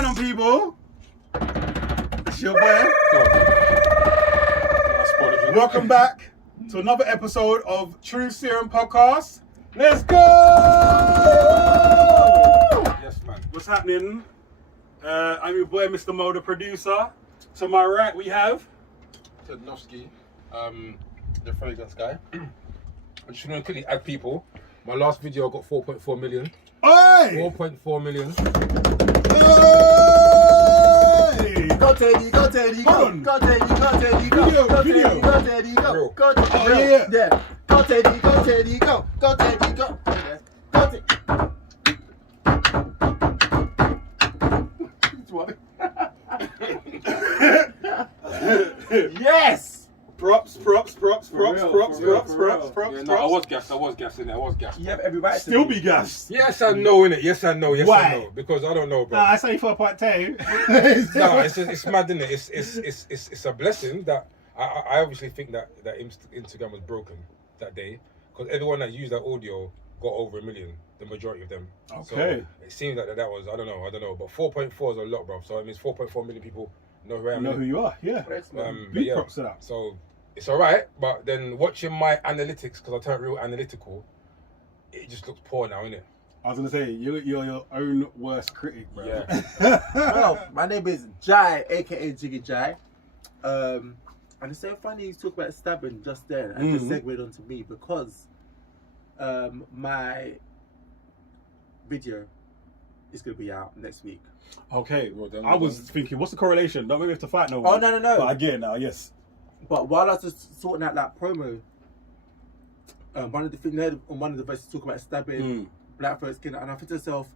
going on, people? It's your boy. Welcome back to another episode of Truth Serum Podcast. Let's go! Yes, man. What's happening? I'm your boy, Mr. Mo, the producer. To my right, we have TEDNOFSKI, the fragrance guy. I'm just going to quickly add people. My last video got 4.4 million. Oi! 4.4 million. Oi! Go Teddy, go Teddy, go. Go Teddy, go Teddy, go. Video. Go Teddy, go. Go Teddy, Oh, yeah. Yeah. Go Teddy, go Teddy, go. Go Teddy, go. Go Teddy. Yes! Props. Yeah, no, I was gassing there. You have every right to Still be gassed. Yes and no, innit? Yes and no. Yes Why? and no. Because I don't know, bro. Nah, I say 4.2. No, it's mad, innit? It's a blessing that I obviously think that Instagram was broken that day because everyone that used that audio got over 1 million, the majority of them. Okay. So it seems that was I don't know, but 4.4 is a lot, bro. So it means 4.4 million people know who I am. Know who you are, yeah. But Big yeah, props to that. so it's alright, but then watching my analytics, because I turned real analytical, it just looks poor now, innit? I was gonna say you're your own worst critic, bro. Yeah. Well, my name is JIGH, aka JIGGY. And it's so funny you talk about stabbing just then and just segued onto me because my video is gonna be out next week. Okay. Well done, I was thinking, what's the correlation? Don't maybe have to fight no Oh one. no. But I get it now. Yes. But while I was just sorting out that promo, one of the verses talk about stabbing, black throat skin, and I think to myself,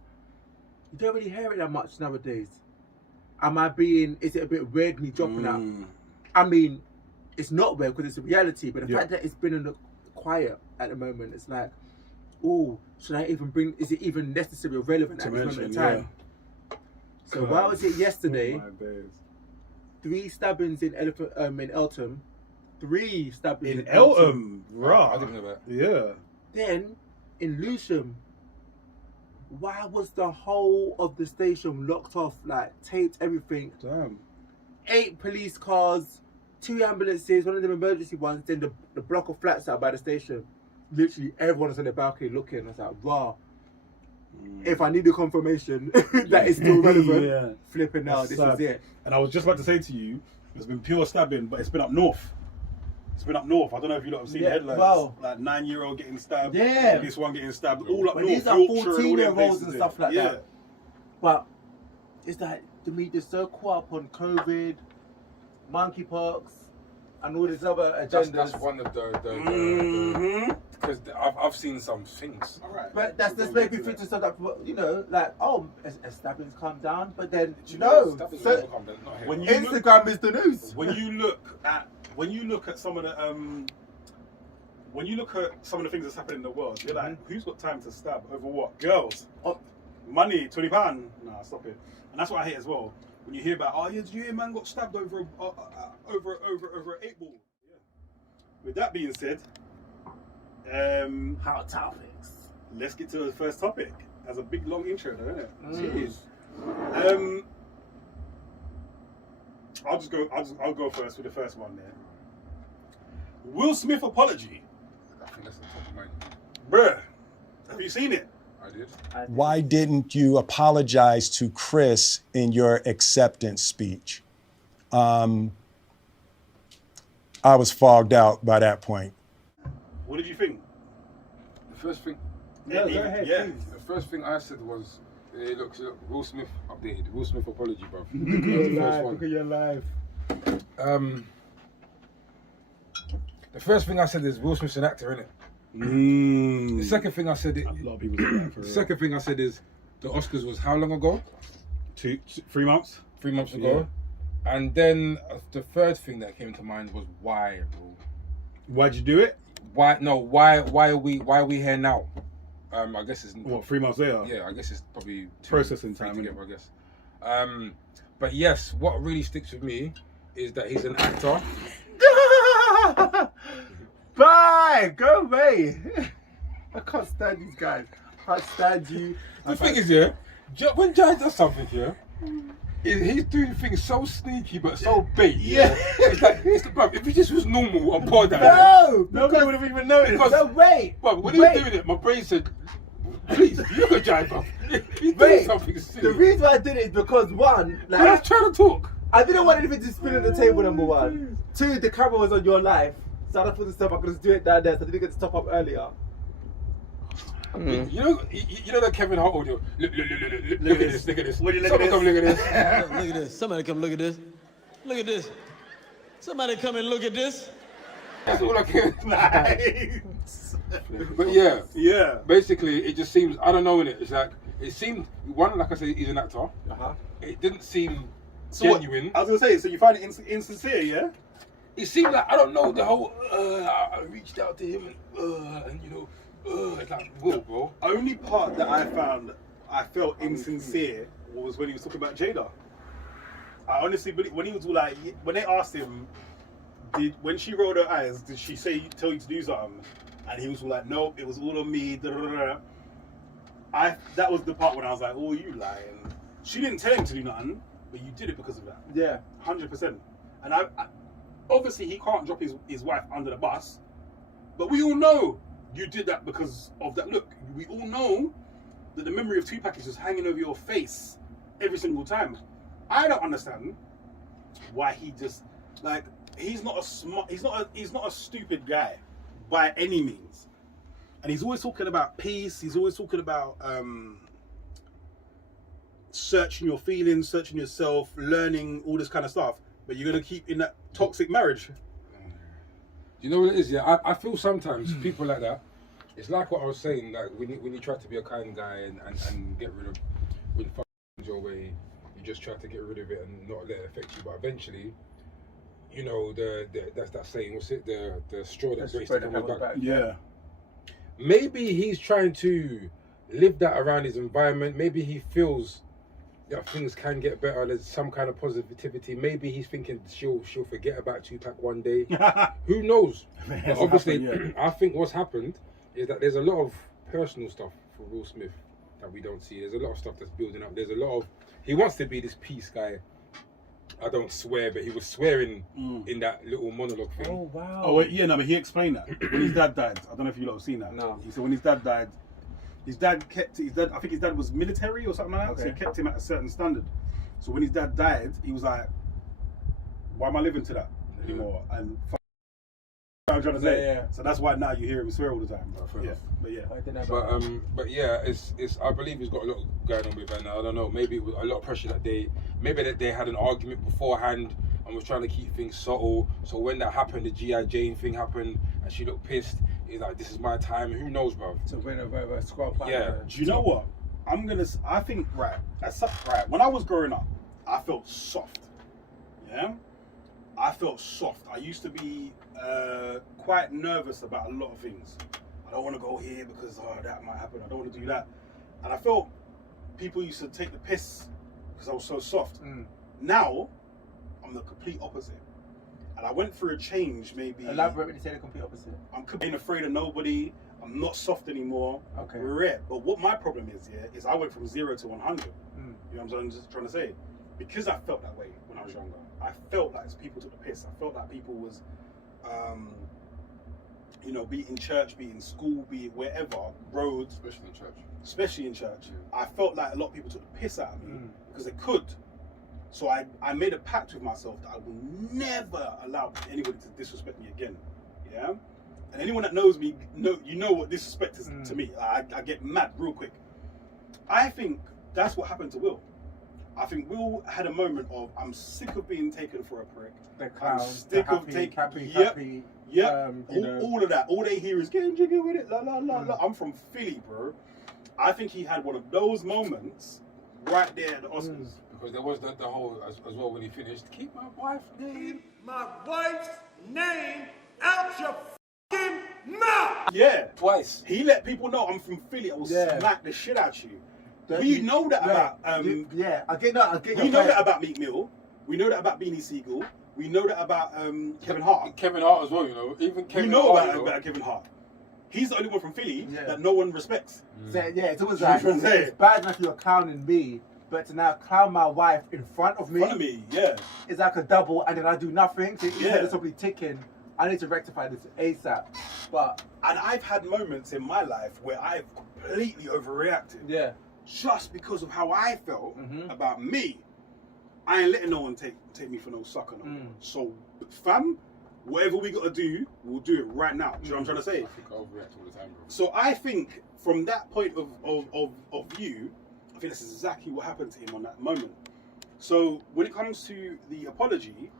you don't really hear it that much nowadays. Is it a bit weird me dropping out? I mean, it's not weird because it's a reality, but the fact that it's been in the quiet at the moment, it's like, oh, should I even bring, is it even necessary or relevant at this moment in time? So why was it yesterday? Oh, my days. 3 stabbings in Eltham. 3 stabbings In Eltham, I right? didn't know that. Yeah. Then in Lewisham, why was the whole of the station locked off, like taped, everything? Damn. 8 police cars, 2 ambulances, one of them emergency ones, then the block of flats out by the station. Literally everyone was on the balcony looking. I was like, raw. If I need the confirmation that it's still relevant, flipping now, That's this sad. is it. And I was just about to say to you, it's been pure stabbing, but it's been up north. It's been up north. I don't know if you lot have seen the headlines. Wow. Like 9-year-old getting stabbed. Yeah. This one getting stabbed. All up But north. these are Yorkshire, all them 14-year-olds places and there. stuff like that. But it's like the media's so caught up on COVID, monkeypox, and all these other agendas. That's one of the because I've seen some things. All right. But that's just making me think to stuff that, you know, like, oh, as stabbings come down, but then Do you no. know, stuff is So never come down, not here. When you Instagram is the news. When you look at some of the things that's happening in the world, you're like, who's got time to stab over what? Girls. Oh. Money, £20. Nah, stop it. And that's what I hate as well. When you hear about, oh yeah, did you hear man got stabbed over an 8-ball? Yeah. With that being said, Hot topics. let's get to the first topic. That's a big long intro, though, isn't it? Jeez. I'll go first with the first one there. Will Smith apology. I think that's the top of mine. Bruh, have you seen it? I did. Why didn't you apologize to Chris in your acceptance speech? I was fogged out by that point. What did you think? The first thing, No, go ahead, Yeah. please. the first thing I said was, hey, look, Will Smith updated. Will Smith apology, bro. Look at your life. The first thing I said is Will Smith's an actor, innit? The second thing I said, A lot of people say that for the real. second thing I said is the Oscars was how long ago? 3 months? 3 months ago. And then the third thing that came to mind was why, bro? Why'd you do it? Why are we here now? I guess it's What, 3 months later? yeah, I guess it's probably Processing three time, together, I guess. But yes, what really sticks with me is that he's an actor. Bye! Go away! I can't stand these guys. I can't stand you. The thing is, yeah, when Jai does something, yeah, He's doing things so sneaky but so bait. Yeah. It's like, bruv, if he just was normal on pod that, No, Nobody would have even noticed. Because- no, wait. bruv, when he was doing it, my brain said, please, you could jive off. He's doing Wait, something the silly. reason why I did it is because one, But I was trying to talk. I didn't want anything to spin on the table, number one. Two, the camera was on your life. So I thought to myself, I could just do it down there, so I didn't get to top up earlier. You know that Kevin Hart audio? Look at this, look at this. Would you look Someone at come this? look at this. Look at this. Somebody come look at this. Look at this. Somebody come and look at this. That's all I can. Nice. But yeah, Yeah. basically it just seems, I don't know, innit? It's like, it seemed, one, like I said, he's an actor. Uh-huh. It didn't seem So what- genuine. I was gonna say, so you find it insincere, yeah? It seemed like, I don't know, the whole, I reached out to him and you know, it's like, whoa, bro. Only part that I found I felt insincere was when he was talking about Jada. I honestly believe when he was all like, when they asked him, when she rolled her eyes, did she tell you to do something? And he was all like, nope, it was all on me. Da, da, da, da. That was the part when I was like, oh, you lying. She didn't tell him to do nothing, but you did it because of that. Yeah. 100%. And I obviously he can't drop his wife under the bus, but we all know you did that because of that look. We all know that the memory of Tupac is just hanging over your face every single time. I don't understand why he just like he's not a stupid guy by any means, and he's always talking about peace. He's always talking about searching your feelings, searching yourself, learning all this kind of stuff. But you're gonna keep in that toxic marriage. You know what it is, yeah? I feel sometimes people like that, it's like what I was saying, like when you try to be a kind guy and get rid of, when fuck comes your way, you just try to get rid of it and not let it affect you. But eventually, you know, that's that saying, what's it? The straw that breaks the camel's back. Yeah. Maybe he's trying to live that around his environment. Maybe he feels that things can get better. There's some kind of positivity. Maybe he's thinking she'll forget about Tupac one day. Who knows? But obviously, I think what's happened is that there's a lot of personal stuff for Will Smith that we don't see. There's a lot of stuff that's building up. There's a lot of, he wants to be this peace guy. I don't swear, but he was swearing in that little monologue thing. Oh, wow. Oh wait, yeah, no, but he explained that when his dad died. I don't know if you lot have seen that. No. He said when his dad died, his dad kept his dad. I think his dad was military or something like that. Okay. So he kept him at a certain standard. So when his dad died, he was like, "Why am I living to that anymore?" And I'm trying to say. Yeah. So that's why now you hear him swear all the time. Bro. Yeah, but yeah. I didn't know But yeah, it's I believe he's got a lot going on with her now. I don't know. Maybe it was a lot of pressure that they had an argument beforehand and was trying to keep things subtle. So when that happened, the G.I. Jane thing happened, and she looked pissed. He's like, "This is my time." Who knows, bro? to win over a squad partner. Yeah. Do you know what? I think right. When I was growing up, I felt soft. Yeah. I felt soft. I used to be quite nervous about a lot of things. I don't want to go here because that might happen. I don't want to do that. And I felt people used to take the piss because I was so soft. Now, I'm the complete opposite. And I went through a change maybe. Elaborate when you say the complete opposite. I'm being afraid of nobody. I'm not soft anymore. Okay. We're it. But what my problem is I went from 0 to 100. You know what I'm just trying to say? Because I felt that way when I was younger. I felt like people took the piss. I felt like people was, be it in church, be it in school, be it wherever, roads. Especially in church. Yeah. I felt like a lot of people took the piss out of me because they could. So I made a pact with myself that I will never allow anybody to disrespect me again. Yeah? And anyone that knows me, you know what disrespect is to me. I get mad real quick. I think that's what happened to Will. I think Will had a moment of, I'm sick of being taken for a prick. The clown, I'm sick of taking happy. Yep. All of that. All they hear is getting jiggy with it. La la la la. I'm from Philly, bro. I think he had one of those moments right there at the Oscars. Because there was the whole as well when he finished. Keep my wife's name. My wife's name out your fucking mouth! Yeah. Twice. He let people know I'm from Philly. I will smack the shit out you. We know that about I get we know that about Meek Mill. We know that about Beanie Siegel. We know that about Kevin Hart. Kevin Hart as well, you know. Even Kevin We know Hart, about Kevin Hart. He's the only one from Philly Yeah. that no one respects. So, yeah, it's always You know like, what I'm saying? it's bad enough you're clowning me, but to now clown my wife in front of me, yeah. is like a double, and then I do nothing. So Yeah. it's probably ticking. I need to rectify this ASAP. But And I've had moments in my life where I've completely overreacted. yeah, Just because of how I felt Mhm. about me. I ain't letting no one take me for no sucker. No. So, fam, whatever we gotta do, we'll do it right now. Do you know what I'm trying to say? I think I overreact all the time, bro. So I think from that point of view, I think that's exactly what happened to him on that moment. So when it comes to the apology,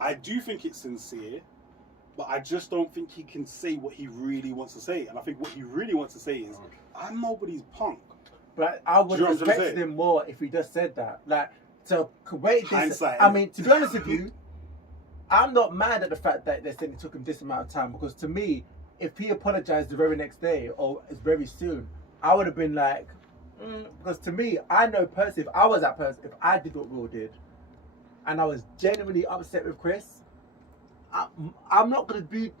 I do think it's sincere, but I just don't think he can say what he really wants to say. And I think what he really wants to say is, I'm nobody's punk. but I would Do you know have what I'm trying to respected say? him more if he just said that. Like, to create this. Hindsight. I mean, to be honest with you, I'm not mad at the fact that they said it took him this amount of time, because to me, if he apologized the very next day or very soon, I would have been like, because to me, I know personally, if I was that person, if I did what Will did, and I was genuinely upset with Chris, I'm not going to be,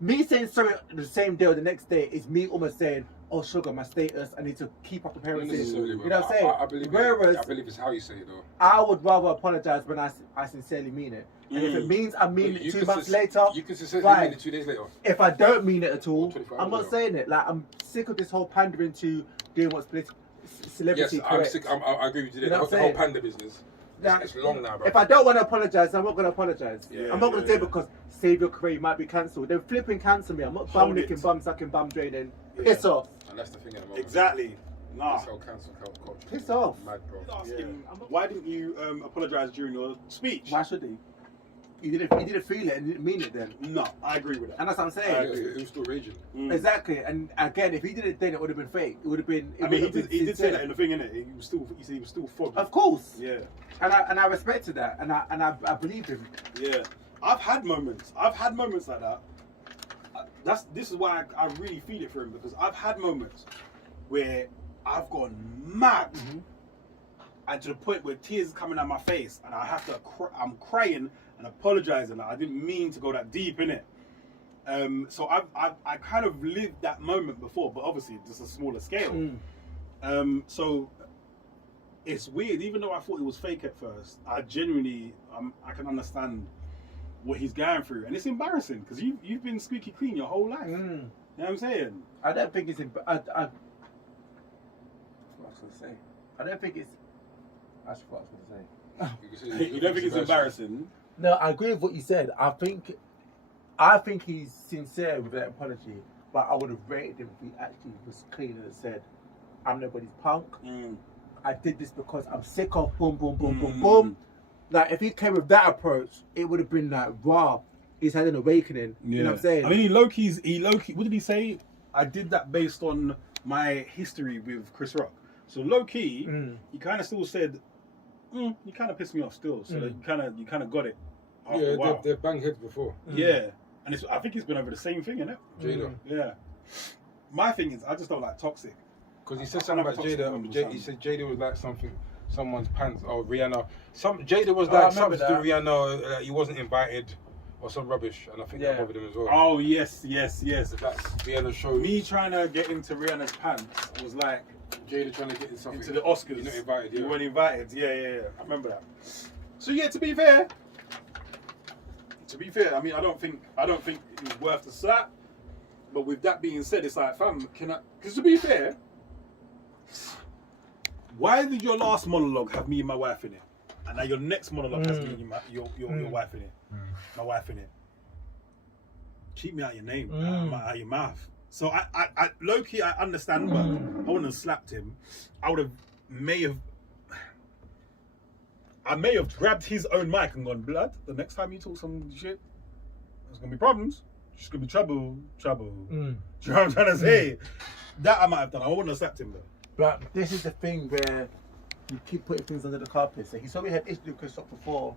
me saying sorry the same day or the next day is me almost saying, oh sugar, my status, I need to keep up appearances. You know what I'm saying? I believe Whereas, I believe it's how you say it though. I would rather apologize when I sincerely mean it. And if it means I mean it 2 months later, You can sincerely fine. mean it 2 days later. If I don't mean it at all, 24 I'm not hours saying it. Like, I'm sick of this whole pandering to doing what's celebrity Yes, correct. I agree with you there. You know what The I'm whole saying? panda business. Now, It's long now, bro. If I don't want to apologize, I'm not going to apologize. Yeah, I'm not going to yeah, say because save your career, you might be cancelled. They're flipping cancel me. I'm not bum Hold licking, it. bum sucking, bum draining. Yeah. Piss off. And that's the thing at the moment. Exactly. Nah. That's how cancel culture. Piss off. Mad, bro. Ask Yeah. him, why didn't you apologize during your speech? Why should he? You didn't feel it and didn't mean it then. No, I agree with that. And that's what I'm saying. I Yeah, agree. it was still raging. Exactly. And again, if he did it then, it would have been fake. It would have been. I mean, he did say that in the thing, innit? He said he was still foggy. Of course. Yeah. And I respected that, and I believed him. Yeah, I've had moments like that. This is why I really feel it for him, because I've had moments where I've gone mad, and to the point where tears are coming out my face, and I have to. I'm crying and apologizing. I didn't mean to go that deep in it. So I kind of lived that moment before, but obviously just a smaller scale. So. It's weird, even though I thought it was fake at first, I genuinely, I can understand what he's going through. And it's embarrassing, because you've been squeaky clean your whole life. You know what I'm saying? I don't think it's. What I was going to say. I don't think it's. I forgot what I was going to say. You don't think it's embarrassing? No, I agree with what you said. I think he's sincere with that apology, but I would have rated him if he actually was clean and said, "I'm nobody's punk. I did this because I'm sick of boom, boom, boom, boom, boom." Like, if he came with that approach, it would have been like, wow, he's had an awakening. You know what I'm saying? I mean, he low-key, what did he say? I did that based on my history with Chris Rock. So low-key, he kind of still said, you kind of pissed me off still. So you kind of got it after a while. they've banged heads before. Yeah. And I think it's been over the same thing, innit? Jada. Yeah. My thing is, I just don't like toxic. Because he said something about Jada. He said Jada was like someone's pants, or Rihanna. Jada was like something to Rihanna. He wasn't invited, or some rubbish, and I think that bothered him as well. Oh yes. That's Rihanna's show. Me trying to get into Rihanna's pants was like Jada trying to get into the Oscars. You're not invited. You weren't invited. Yeah. I remember that. So yeah, to be fair, I mean, I don't think it was worth the slap. But with that being said, it's like, fam, because to be fair, why did your last monologue have me and my wife in it, and now your next monologue has me and your wife in it, my wife in it? Keep me out your name, out your mouth. So I low key, I understand, but I wouldn't have slapped him. I may have grabbed his own mic and gone, blood, the next time you talk some shit, there's gonna be problems. There's gonna be trouble. Do you know what I'm trying to say? That I might have done. I wouldn't have slapped him though. But this is the thing where you keep putting things under the carpet. So he's already had issues with Chris Rock before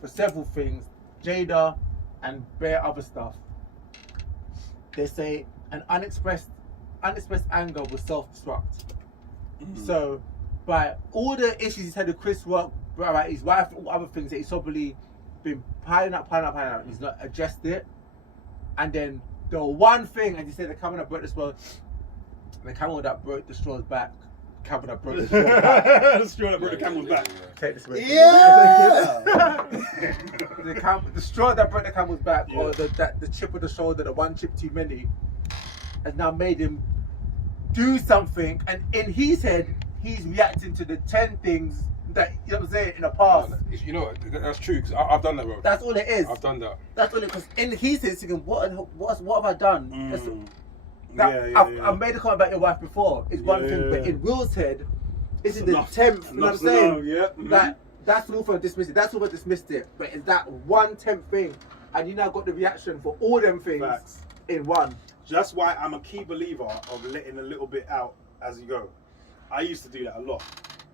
for several things, Jada and bare other stuff. They say an unexpressed anger will self-destruct. So, by all the issues he's had with Chris Rock, about his wife, all other things that he's probably been piling up, he's not addressed it. And then the one thing, as you say, the camera that broke the straws back camel that broke the straw back. The straw that broke the camel's back. Take this away. Yeah! The straw that broke the camel's back, or the chip on the shoulder, the one chip too many, has now made him do something, and in his head, he's reacting to the 10 things that, you know what I'm saying, in the past. You know, that's true, because I've done that, bro. That's all it is. I've done that. That's all it, because in his head, he's thinking, what have I done? I've made a comment about your wife before. It's one thing, but in Will's head, this is the 10th. You know what I'm saying? That's all for dismissed it. That's all for dismissed it. But it's that 1/10 thing, and you now got the reaction for all them things in one. That's why I'm a key believer of letting a little bit out as you go. I used to do that a lot.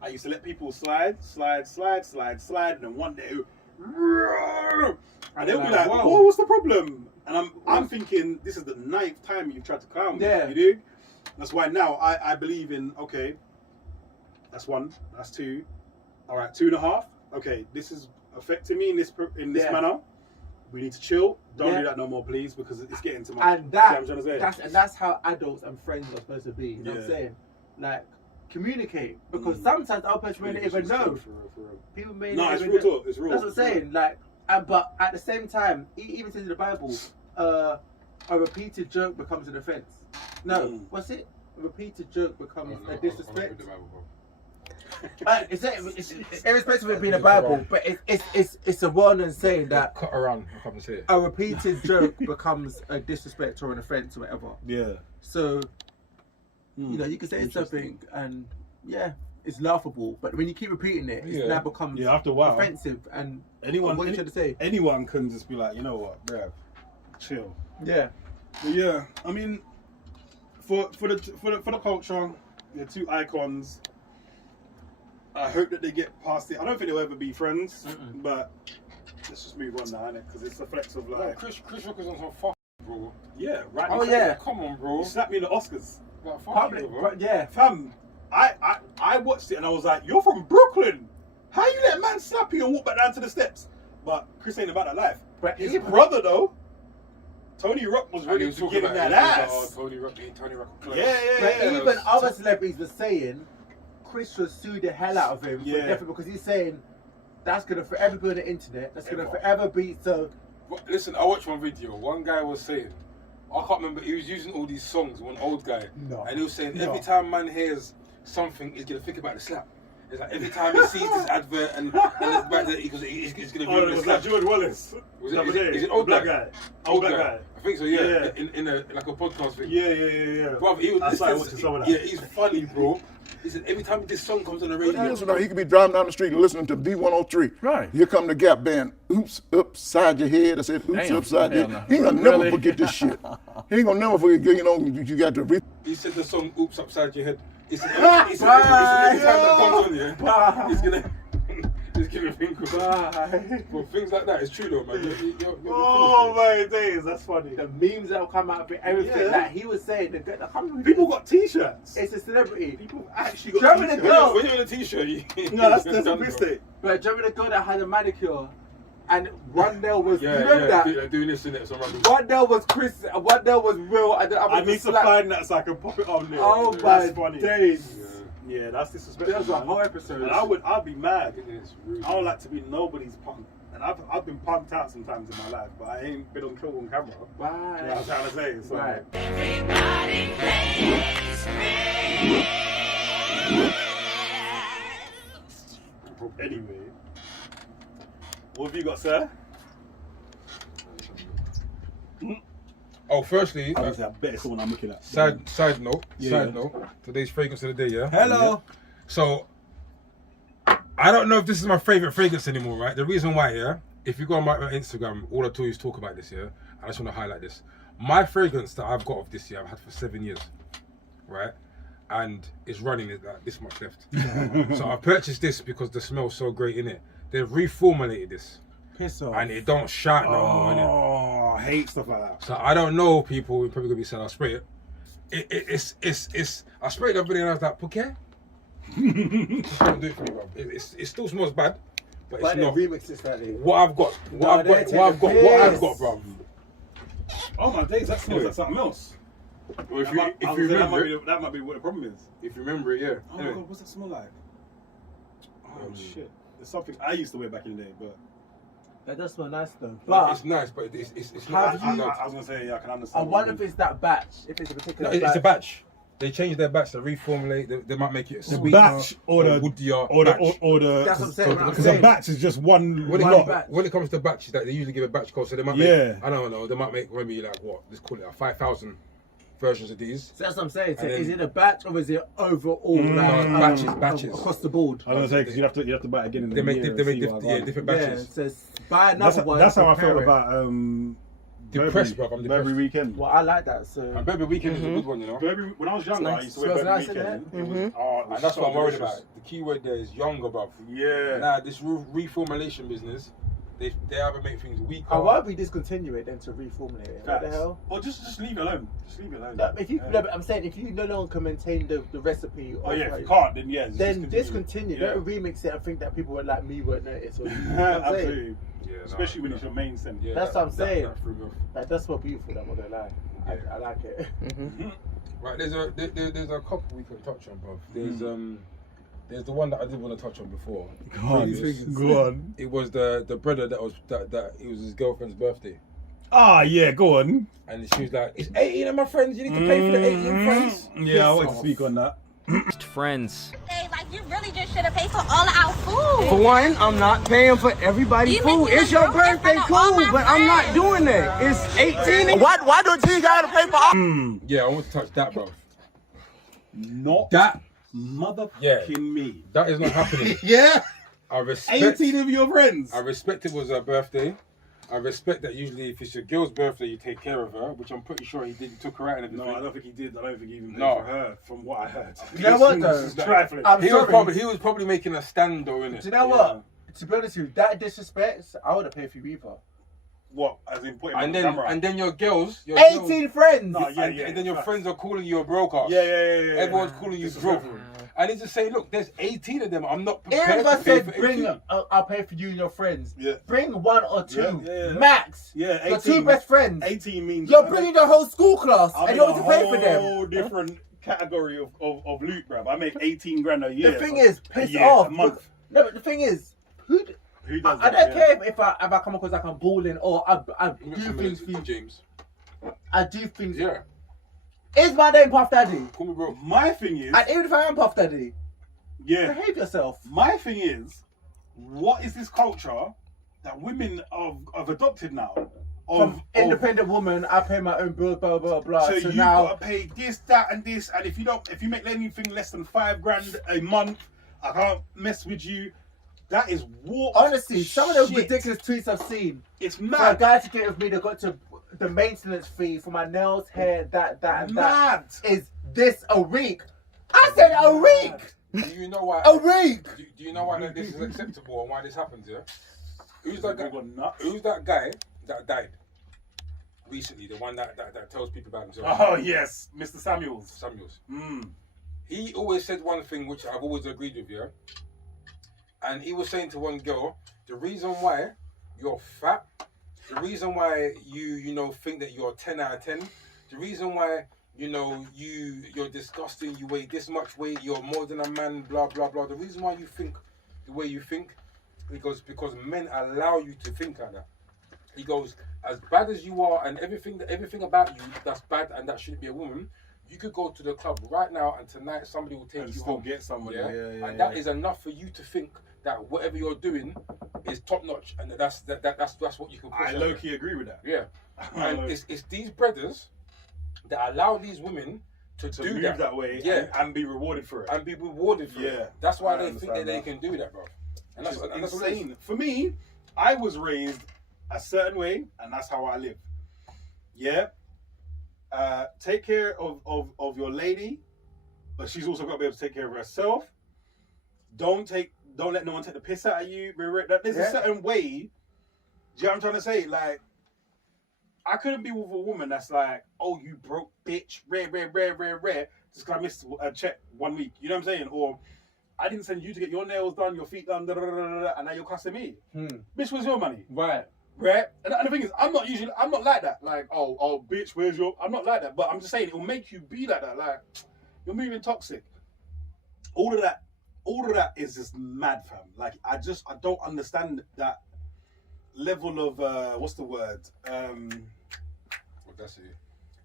I used to let people slide, and then one day, and they'll be like, "Whoa, what's the problem?" And I'm thinking, this is the 9th time you've tried to calm me. Yeah. You do? That's why now I believe in, okay, that's 1, that's 2, all right, 2.5. Okay, this is affecting me in this manner. We need to chill. Don't do that no more, please, because it's getting to my. And that's how adults and friends are supposed to be. You know what I'm saying? Like, communicate, because sometimes our person may not even know. For real. People may not even even know. It's real talk. It's real. That's what I'm saying. Like, but at the same time, he even says in the Bible, a repeated joke becomes an offense. No, what's it? A repeated joke becomes a disrespect. It's irrespective of it being a Bible, but it's a well-known saying that cut around. I can't say it. A repeated joke becomes a disrespect or an offense or whatever. Yeah. So, you know, you can say something and it's laughable, but when you keep repeating it, it now becomes after a while offensive. And anyone, what are you trying to say? Anyone can just be like, you know what, bruv, chill. Yeah. But yeah, I mean, for the culture, they're 2 icons. I hope that they get past it. I don't think they'll ever be friends, but let's just move on now, innit? Because it's a flex of like. Chris Rock is on some fuck, bro. Yeah, right. Oh yeah. Come on, bro. He slapped me in the Oscars. Like, Public, bro. Yeah. Fam, I watched it and I was like, you're from Brooklyn. How you let a man slap you and walk back down to the steps? But Chris ain't about that life. But his brother though, Tony Rock was ready to get in that ass. Tony Rock. Yeah. But even other celebrities were saying Chris should sue the hell out of him for definitely, because he's saying that's gonna forever be on the internet. That's gonna forever be so. Listen, I watched one video. One guy was saying, I can't remember. He was using all these songs. One old guy, and he was saying every time man hears something, he's gonna think about the slap. It's like every time he sees this advert and it's back there, he's gonna be on the slap. Like George Wallace. Is it old black guy? Old guy. I think so. Yeah. In a like a podcast thing. Yeah. Bro, he was. I started watching some of that. Yeah, he's funny, bro. He said every time this song comes on the radio, he could be driving down the street and listening to B103. Right. Here come the Gap Band. Oops, upside your head. I said, oops, upside your head. He ain't gonna never forget this shit. He ain't gonna never forget. You know, you got to. He said the song "Oops Upside Your Head." He said every time that comes on, he's gonna think of it. Well, things like that. It's true though, man. Oh my days, that's funny. The memes that will come out of it, everything. Like he was saying, people got T-shirts. It's a celebrity. People actually got T-shirts. Girl. When you're on a T-shirt, no, that's a mistake. But do you remember the girl that had a manicure? And one nail was, that? Doing this in it, so one nail was Chris, one nail was Will, and the other I need to find that so I can pop it on there. Oh my days. Yeah, that's disrespectful. There's a whole episode. And I'd be mad. I don't like to be nobody's punk. And I've been punked out sometimes in my life, but I ain't been on camera. Right. You know what I'm trying to say? So. Right. Everybody plays me. Anyway, what have you got, sir? Oh, firstly, I bet it's the one I'm looking at. Side note. Today's fragrance of the day, yeah? Hello. Yeah. So, I don't know if this is my favorite fragrance anymore, right? The reason why, yeah? If you go on my Instagram, all I do is talk about this, yeah? I just want to highlight this. My fragrance that I've got of this year, I've had for 7 years, right? And it's running like this much left. So I purchased this because the smell's so great in it. They've reformulated this. Piss off. And it don't shout no more, innit? Oh, I hate stuff like that. So I don't know, people. We're probably gonna be saying I'll spray it. It's. I sprayed it up and I was like, "Pouquet." Just don't do it for me, bro. It still smells bad, but it's not. Remix this slightly. What I've got, what I've got, bro. Oh my days, that smells like something else. Well, if That you might- if I you was saying remember it, that might be what the problem is. if you remember it, yeah. Oh my god, what's that smell like? Oh shit. It's something I used to wear back in the day, but That does smell nice though. But But it's nice, but it's Have not. you- I was gonna say, yeah, I can I understand. wonder if it's that batch. If it's a particular No, batch. it's a batch. They changed their batch. They reformulate. They might make it The sweeter batch or the woodier or the batch. or the That's what I'm saying. because a batch is just one When lot. it comes to batches, that they usually give a batch code, so they might Yeah. make. I don't know. They might make maybe like what? Let's call it like 5,000 versions of these. So that's what I'm saying. So And then- is it a batch or is it overall? No, batches. Across the board. I was gonna say because you have to buy it again in the They make year and they make see what I've got. different Yeah. batches. So buy another one. That's how I compare felt it. about Depressed, bro. I'm depressed. Burberry Weekend. Well, I like that. So And Burberry Weekend is a good one, you know. Burberry, when I was younger, I used to wear Smells Burberry nice, Weekend. innit? It was, oh, it was And that's so what I'm worried delicious. about. The key word there is younger, bro. Yeah. Nah, this reformulation business, they either make things weaker. I won't be discontinue it then to reformulate it. What the Facts. hell? Or just leave it alone. Just leave it alone. No, if you, Yeah. no, but I'm saying if you no longer can maintain the recipe, Oh of, yeah, if like, you can't, then yeah. just then discontinue. Yeah. Don't remix it and think that people like me won't notice. Or, you know what I'm saying? Absolutely. Yeah, nah, Especially when it's your main scent. Yeah, That's what I'm saying. That threw me off. Like, that's what beautiful. I'm not gonna lie. Yeah. I like it. Right, there's a couple we could touch on, bro. There's the one that I did want to touch on before. Go on. It was the brother that it was his girlfriend's birthday, Ah, yeah, go on. and she was like, "It's 18 of my friends. You need to pay for the 18 friends." Yeah, I Piss want to off. speak on that. Friends. Like, you really just should have paid for all of our food. For one, I'm not paying for everybody's You food. making It's a your joke in birthday, front of all cool, my but I'm not friends. doing that. It's 18. Why do you gotta pay for all? Yeah, I want to touch that, bro. Not That motherfucking me. that is not happening. Yeah. I respect. 18 of your friends. I respect it was her birthday. I respect that usually if it's your girl's birthday, you take care of her, which I'm pretty sure he did. He took her out and everything. No, I don't think he did. I don't think he even paid No. for her, from what I heard. You know what, though? It's trifling. I'm He was sorry. probably making a stand though, innit? Do you know what? To be honest with you, that disrespect, I would have paid for you either. What? As in putting And on then camera? your girls, 18 friends. No, yeah, and then your friends are calling you a broke ass. Yeah, yeah. Everyone's calling you broke. I need to say, look, there's 18 of them. I'm not Even prepared if I to pay said for bring, 18. I'll pay for you and your friends. Yeah. Bring one or two, Yeah. max. Yeah, Your 18. two best friends. 18 means You're bringing the whole school class, I'm and you in don't a have to pay for them. whole different category of loot, bruv. I make 18 grand a year. The thing for is, a piss year, off. a month. No, but the thing is, who does I that? don't Yeah. care if I come across like I'm balling or I do things for you. James. I do things. Yeah. Is my name Puff Daddy? Call me bro. My thing is, And even if I am Puff Daddy, yeah. behave yourself. My thing is, what is this culture that women have adopted now? From independent woman, I pay my own bills, blah blah blah. So So you now, gotta pay this, that, and this, and if you make anything less than $5,000 a month, I can't mess with you. That is warped. honestly, some of those shit. ridiculous tweets I've seen. It's For a mad. guy to get with me, they got to the maintenance fee for my nails, hair, that, and Mad. that is this a week. I said a week. Do you know why? A week. Do you know why this is acceptable and why this happens? Yeah. Who's that guy? People got nuts. Who's that guy that died recently? The one that tells people about himself. Oh yes, Mr. Samuels. Samuels. Mm. He always said one thing which I've always agreed with, yeah. And he was saying to one girl, the reason why you're fat, the reason why you know think that you're 10 out of 10, the reason why you're disgusting, you weigh this much weight, you're more than a man, blah blah blah. The reason why you think the way you think, because men allow you to think like that. He goes, as bad as you are and everything about you that's bad and that shouldn't be a woman, you could go to the club right now and tonight somebody will take And you still home. get somebody. Yeah? Yeah, And that is enough for you to think that whatever you're doing is top notch, and that's what you can push. I over. low key agree with that. Yeah, and it's these brothers that allow these women to do move that way, yeah, and be rewarded for it. and be rewarded for Yeah, it. That's why I they think that understand they that. can do that, bro. And Which is that's what it is. insane. For me, I was raised a certain way, and that's how I live. Yeah. Take care of your lady, but she's also got to be able to take care of herself. Don't let no one take the piss out of you. There's a certain way. Do you know what I'm trying to say? Like, I couldn't be with a woman that's like, oh, you broke bitch, rare, just because I missed a check 1 week. You know what I'm saying? Or I didn't send you to get your nails done, your feet done, and now you're cussing me. Bitch, where's your money? Right. right? And the thing is, I'm not like that. Like, oh, bitch, where's your? I'm not like that. But I'm just saying, it will make you be like that. Like, you're moving toxic. All of that is just mad, fam. Like, I don't understand that level of what's the word? Audacity.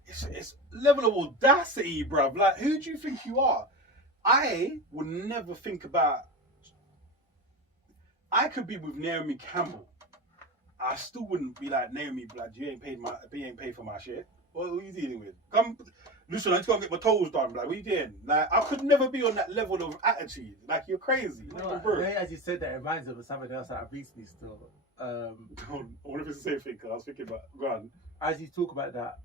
It's level of audacity, bruv. Like, who do you think you are? I would never think about. I could be with Naomi Campbell. I still wouldn't be like, Naomi, blood, you ain't paid for my shit. What are you dealing with? Come, listen, I just gotta get my toes done, blood. What are you doing? Like, I could never be on that level of attitude. Like, you're crazy. You know, bro. as you said that, it reminds me of something else that I've recently still. I wonder if it's the same thing, because I was thinking about, go on. As you talk about that,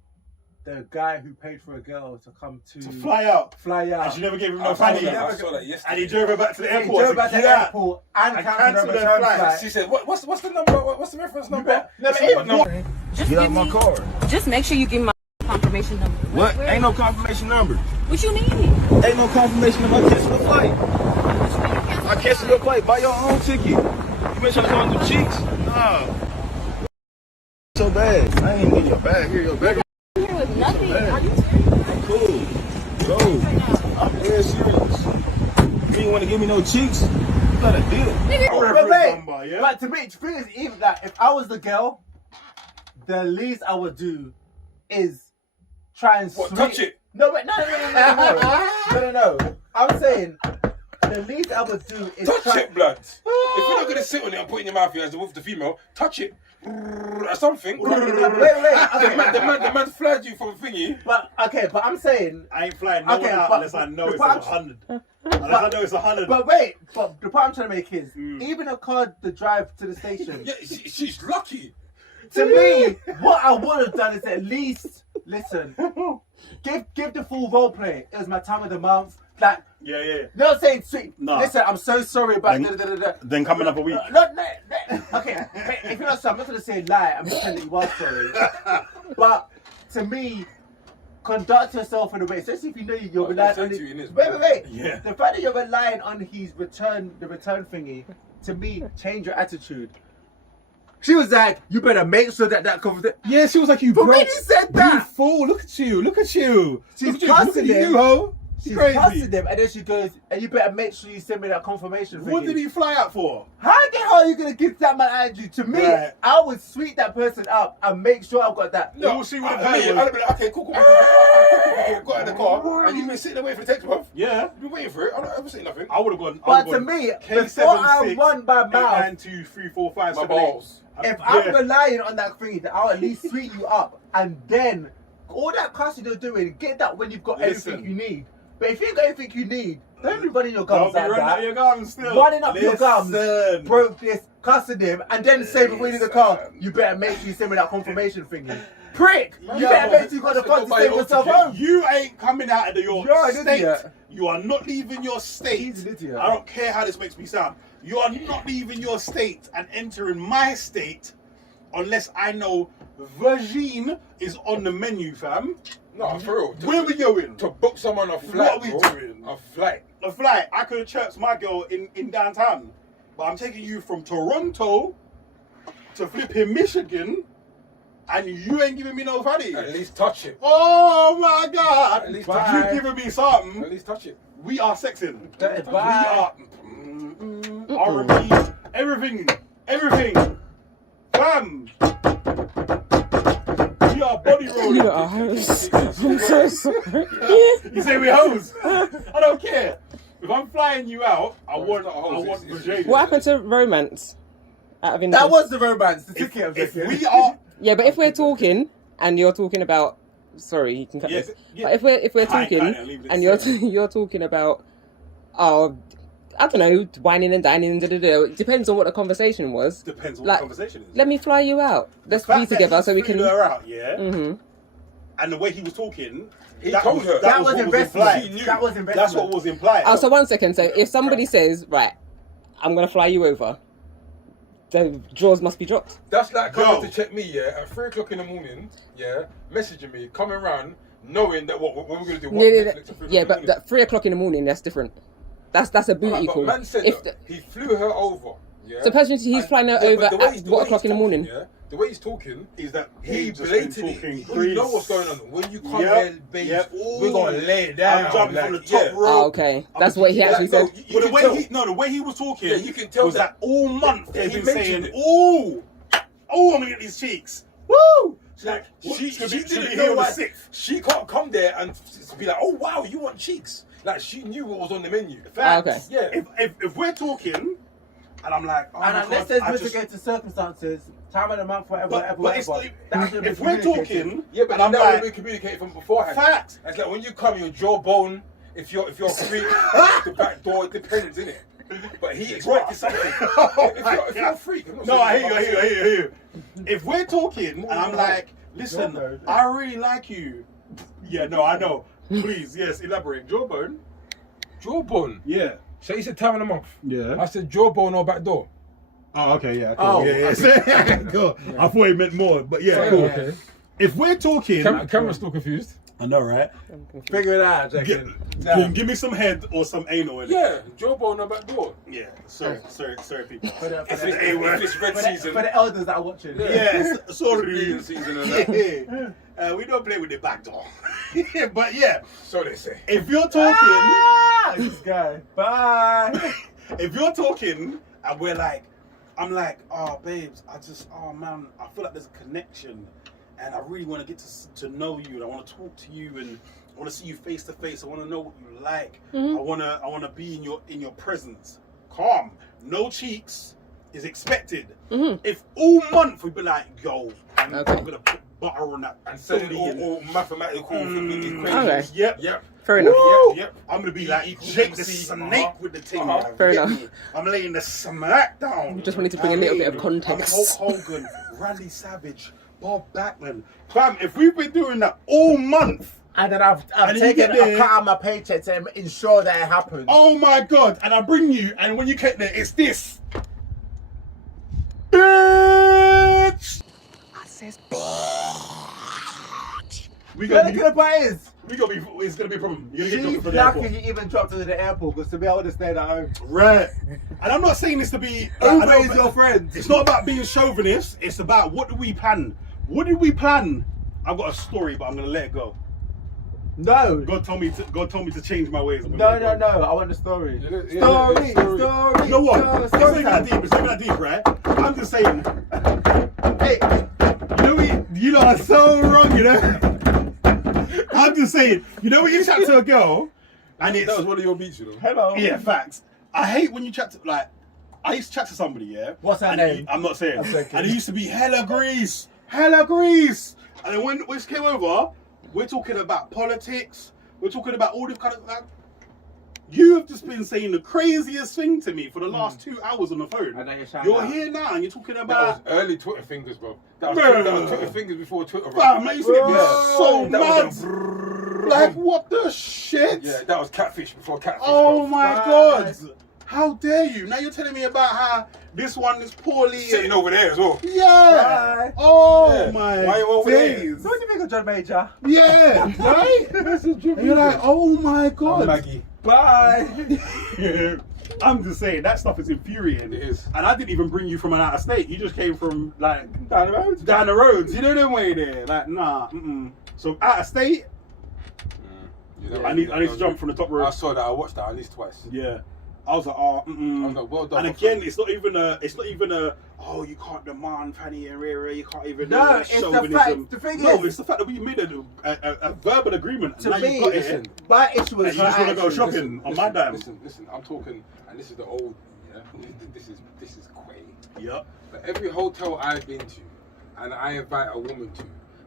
the guy who paid for a girl to come to fly out. And she never gave him no fanny. I saw that yesterday. And he drove her back to the airport. He drove back to the airport and cancelled the return flight. She said, "What's the number? What's the reference number?" Get out my car. Just make sure you give me my confirmation number. What? Ain't no confirmation number. What you mean? Ain't no confirmation number. I cancel the flight. I cancel your flight. Buy your own ticket. You been trying to come through cheeks? Nah. So bad. I ain't in your bag. Here, your bag. I'm here with nothing. Are you Cool. Go. I'm dead serious. You ain't want to give me no cheeks? You got a deal. But to me, the thing is, even that, if I was the girl, the least I would do is try and touch it? No. I'm saying the least I would do is touch it, blood. If you're not gonna sit on it and put it in your mouth here as with the female, touch it. Or something. Wait. The man flagged you from thingy. But I'm saying I ain't flying no one out unless I know it's 100. Unless I know it's 100. But wait, but the point I'm trying to make is, even a car the drive to the station. Yeah, she's lucky. To me, what I would have done is at least listen, give the full role play. It was my time of the month. Like, yeah. Not saying sweet. Nah. Listen, I'm so sorry about Then come another week. No. Okay, if you're not sorry, I'm not gonna say lie. I'm just saying that you are sorry. But to me, conduct yourself in a way, especially if you know you're relying on it. Wait. Yeah. The fact that you're relying on the return thingy, to me, change your attitude. She was like, you better make sure that covers it. Yeah, she was like, you But broke. when you said that, you fool, look at you. She's look cussing at you, him. ho. She's Crazy. cussing them, and then she goes, and you better make sure you send me that confirmation. What did he fly out for? How the hell are you gonna give that man attitude? To me, Right. I would sweet that person up and make sure I've got that. No, she would have I'd be like, okay, cool. Got in the car, and you've been sitting there waiting for the text, bruv. Yeah. You've been waiting for it. I don't ever say nothing. I would have gone. But to me, before I run my mouth, 9, 2, 3, 4, 5, My 7, balls. if I'm relying on that thingy, that I'll at least sweet you up, and then all that cussing you're doing, get that when you've got everything you need. But if you ain't got everything you need, don't be running your gums like that. Your gums still. Running up your gums, broke this, cussing him, and then say before you leave the car, you better make sure you send me that confirmation thingy. Prick! You better make sure you got the funds to save yourself home. You ain't coming out of your You're state. idiot. You are not leaving your state. He's an idiot. I don't care how this makes me sound. You are not leaving your state and entering my state unless I know Virgin is on the menu, fam. No, for real. Where we going? To book someone a flight. What are we doing? A flight. A flight. I could have chirped my girl in downtown, but I'm taking you from Toronto to flipping Michigan, and you ain't giving me no fanny. At least touch it. Oh my God! At least But touch you giving me something. At least touch it. We are sexing. Bye. We are R&B. Everything. Fam. We are body rolling. You are hoes. I'm so sorry. You say we hoes? I don't care. If I'm flying you out, I want Virginia. What happened to romance? Out of interest. That was the romance, the ticket. If we are, yeah, but if we're talking and you're talking about, sorry, you can cut this. But if we're talking and you're talking about, I don't know, whining and dining, it depends on what the conversation was. Depends on what the conversation is. Let me fly you out. Let's be together so we can. Her out, yeah. Mm-hmm. And the way he was talking, he told her that was investment. He knew. That was investment. That's what was implied. Oh, so 1 second. So if somebody says, right, I'm gonna fly you over, the jaws must be dropped. That's like coming to check me, yeah, at 3 o'clock in the morning, yeah, messaging me, coming round, knowing that what we're gonna do. Yeah, but at 3 o'clock in the morning, that's different. That's a booty call. But man said he flew her over Yeah. So potentially he's flying her over but the way at he's- what o'clock in the morning? Yeah. The way he's talking Is that he just been blatantly, talking you know what's going on. When you come Yep, here, babes, yep. we're gonna lay it down. I'm jumping like, from the top rope. Oh, okay. That's what he actually said. You But can tell. the way he was talking, Yeah, you can tell was that all month Yeah, they've he been mentioned saying, it. "Oh, I'm gonna get these cheeks." Woo! Like she should be didn't here know on the why 6th. she can't come there and be like, oh wow, you want cheeks? Like she knew what was on the menu. Facts. okay. Yeah. If we're talking, and I'm like, oh And my unless God, there's mitigating circumstances, time of the month, whatever, but it's whatever. That should be if we're communicated. talking, Yeah, but and I'm that like, will be communicated from beforehand. Facts. It's like when you come, your jawbone. If you're free, the back door depends, innit? But he expected something. If you're a freak, I'm not no, I saying hear you. If we're talking, and I'm like, listen, I really like you. Yeah, no, I know. Please, yes, elaborate. Jawbone. Jawbone. Yeah. So you said time of the month. Yeah. I said jawbone or back door. Oh, okay, yeah. Cool. Oh. Yeah. Cool. I thought he meant more, but yeah, cool. Okay. If we're talking, Camera's still confused. I know, right? Figure it out, Jackson. Give me some head or some anal in it. Yeah, jawbone or back door. Yeah. Sorry, people. If it's red season. For the elders that are watching. Yes, sorry. Breeding season and that. Yeah. We don't play with the back door. But yeah, So they say. if you're talking, This guy. Bye. if you're talking, and we're like, I'm like, oh, babes, oh man, I feel like there's a connection, and I really want to get to know you, and I want to talk to you, and I want to see you face to face. I want to know what you like. I want to be in your presence. Calm, no cheeks is expected. If all month we'd be like, yo, I'm gonna put butter on that And say all mathematical equations. Okay. Yep. Fair enough. Yep. I'm gonna be like equals Jake the MC. Snake with the thing. Fair Get enough. me? I'm laying the smack down. Just wanted to bring a little bit of context. I'm Hulk Hogan, Randy Savage, Bob Backlund. Fam, if we've been doing that all month, And then I've And then you taken get a there- cut out my paycheck to ensure that it happens. oh my God, and I bring you, and when you get there, it's this. Bitch! I says, We Look gonna at be, the buttons. it's gonna be a problem. You're gonna get She's dropped for the lucky airport. he even dropped her to the airport because to be able to stay at home. Right. And I'm not saying this to be. Uber I know- is your friend. It's not about being chauvinist. It's about what do we plan? What did we plan? I've got a story, but I'm gonna let it go. No. God told me to change my ways. I'm gonna No, let it no, go. no. I want the story. Yeah, Story. You know what? No, It's not even that story. deep. It's not even that deep, right? I'm just saying. Hey, you know are so wrong, you know. I'm just saying. You know when you chat to a girl, and it's That was one of your beats, you know. Hello. yeah, facts. I hate when you chat to I used to chat to somebody, yeah. What's her and name? I'm not saying. I'm joking. And it used to be hella grease. And then when this came over, we're talking about politics. We're talking about all this kind of like. You have just been saying the craziest thing to me for the last 2 hours on the phone. And then you're shouting You're out. here now and you're talking That about. was early Twitter fingers, bro. That Bruh. was Twitter fingers before Twitter. Bro. Fam, I used to get me so That mad. was a Like, what the shit? Yeah, that was catfish before catfish. Oh bro. my God. How dare you? Now you're telling me about how this one is poorly. Sitting over there as well. Yeah. Bye. Oh Yeah. my Why you over there? days. So what do you think of John Major? Yeah, right? And you're like, oh my God. Maggie. Bye. I'm just saying, that stuff is infuriating. It is. And I didn't even bring you from an out of state. You just came from, like, Down the road. down the roads. You know the way there. Like, nah, So out of state, I need to jump from the top I rope. saw that. I watched that at least twice. Yeah. I was like, oh, I was like, well done. And my again, friend. it's not even a, oh, you can't demand Fanny and Riri, you can't even No, do it's the chauvinism. fact- the thing no, is- it's the fact that we made a verbal agreement. And To now me, you've got listen, it. my issue And is you just her want to go actions. shopping on my dime. Listen, I'm talking, and this is the old, yeah. This is quay. Yep. But every hotel I've been to, and I invite a woman to,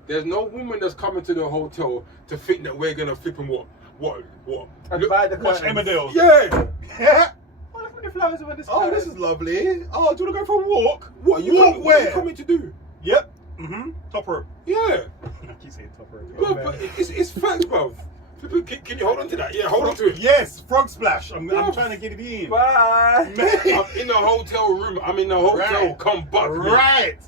there's no woman that's coming to the hotel to think that we're gonna flip and what? And buy the Watch curtains. Emmerdale. Yeah. Yeah. Oh, look at the flowers on this Oh, curtain. this is lovely. Oh, do you want to go for a walk? What you walk coming, where? what you coming to do? Yep. Top rope. Yeah. I keep saying top rope. But it's facts, bruv. Can you hold on to that? Yeah, hold on to it. Yes, frog splash. I'm trying to get it in. Bye. I'm in the hotel room. I'm in the hotel. Right. Come buck me. Right.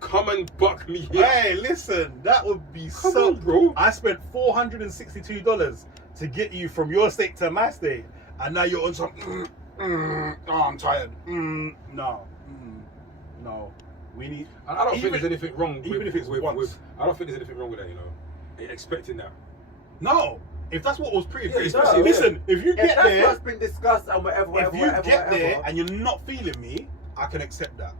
Come and buck me here. Hey, listen, that would be Come so. on, bro. I spent $462 to get you from your state to my state, and now you're on some. Oh, I'm tired. No. No. We need. And I don't think there's anything wrong even with, if it's with, once. with. I don't think there's anything wrong with that. You know, expecting that. No. If that's what was pretty, especially- listen. If you If get that's there, what's been discussed and whatever, if you get there whatever. and you're not feeling me, I can accept that.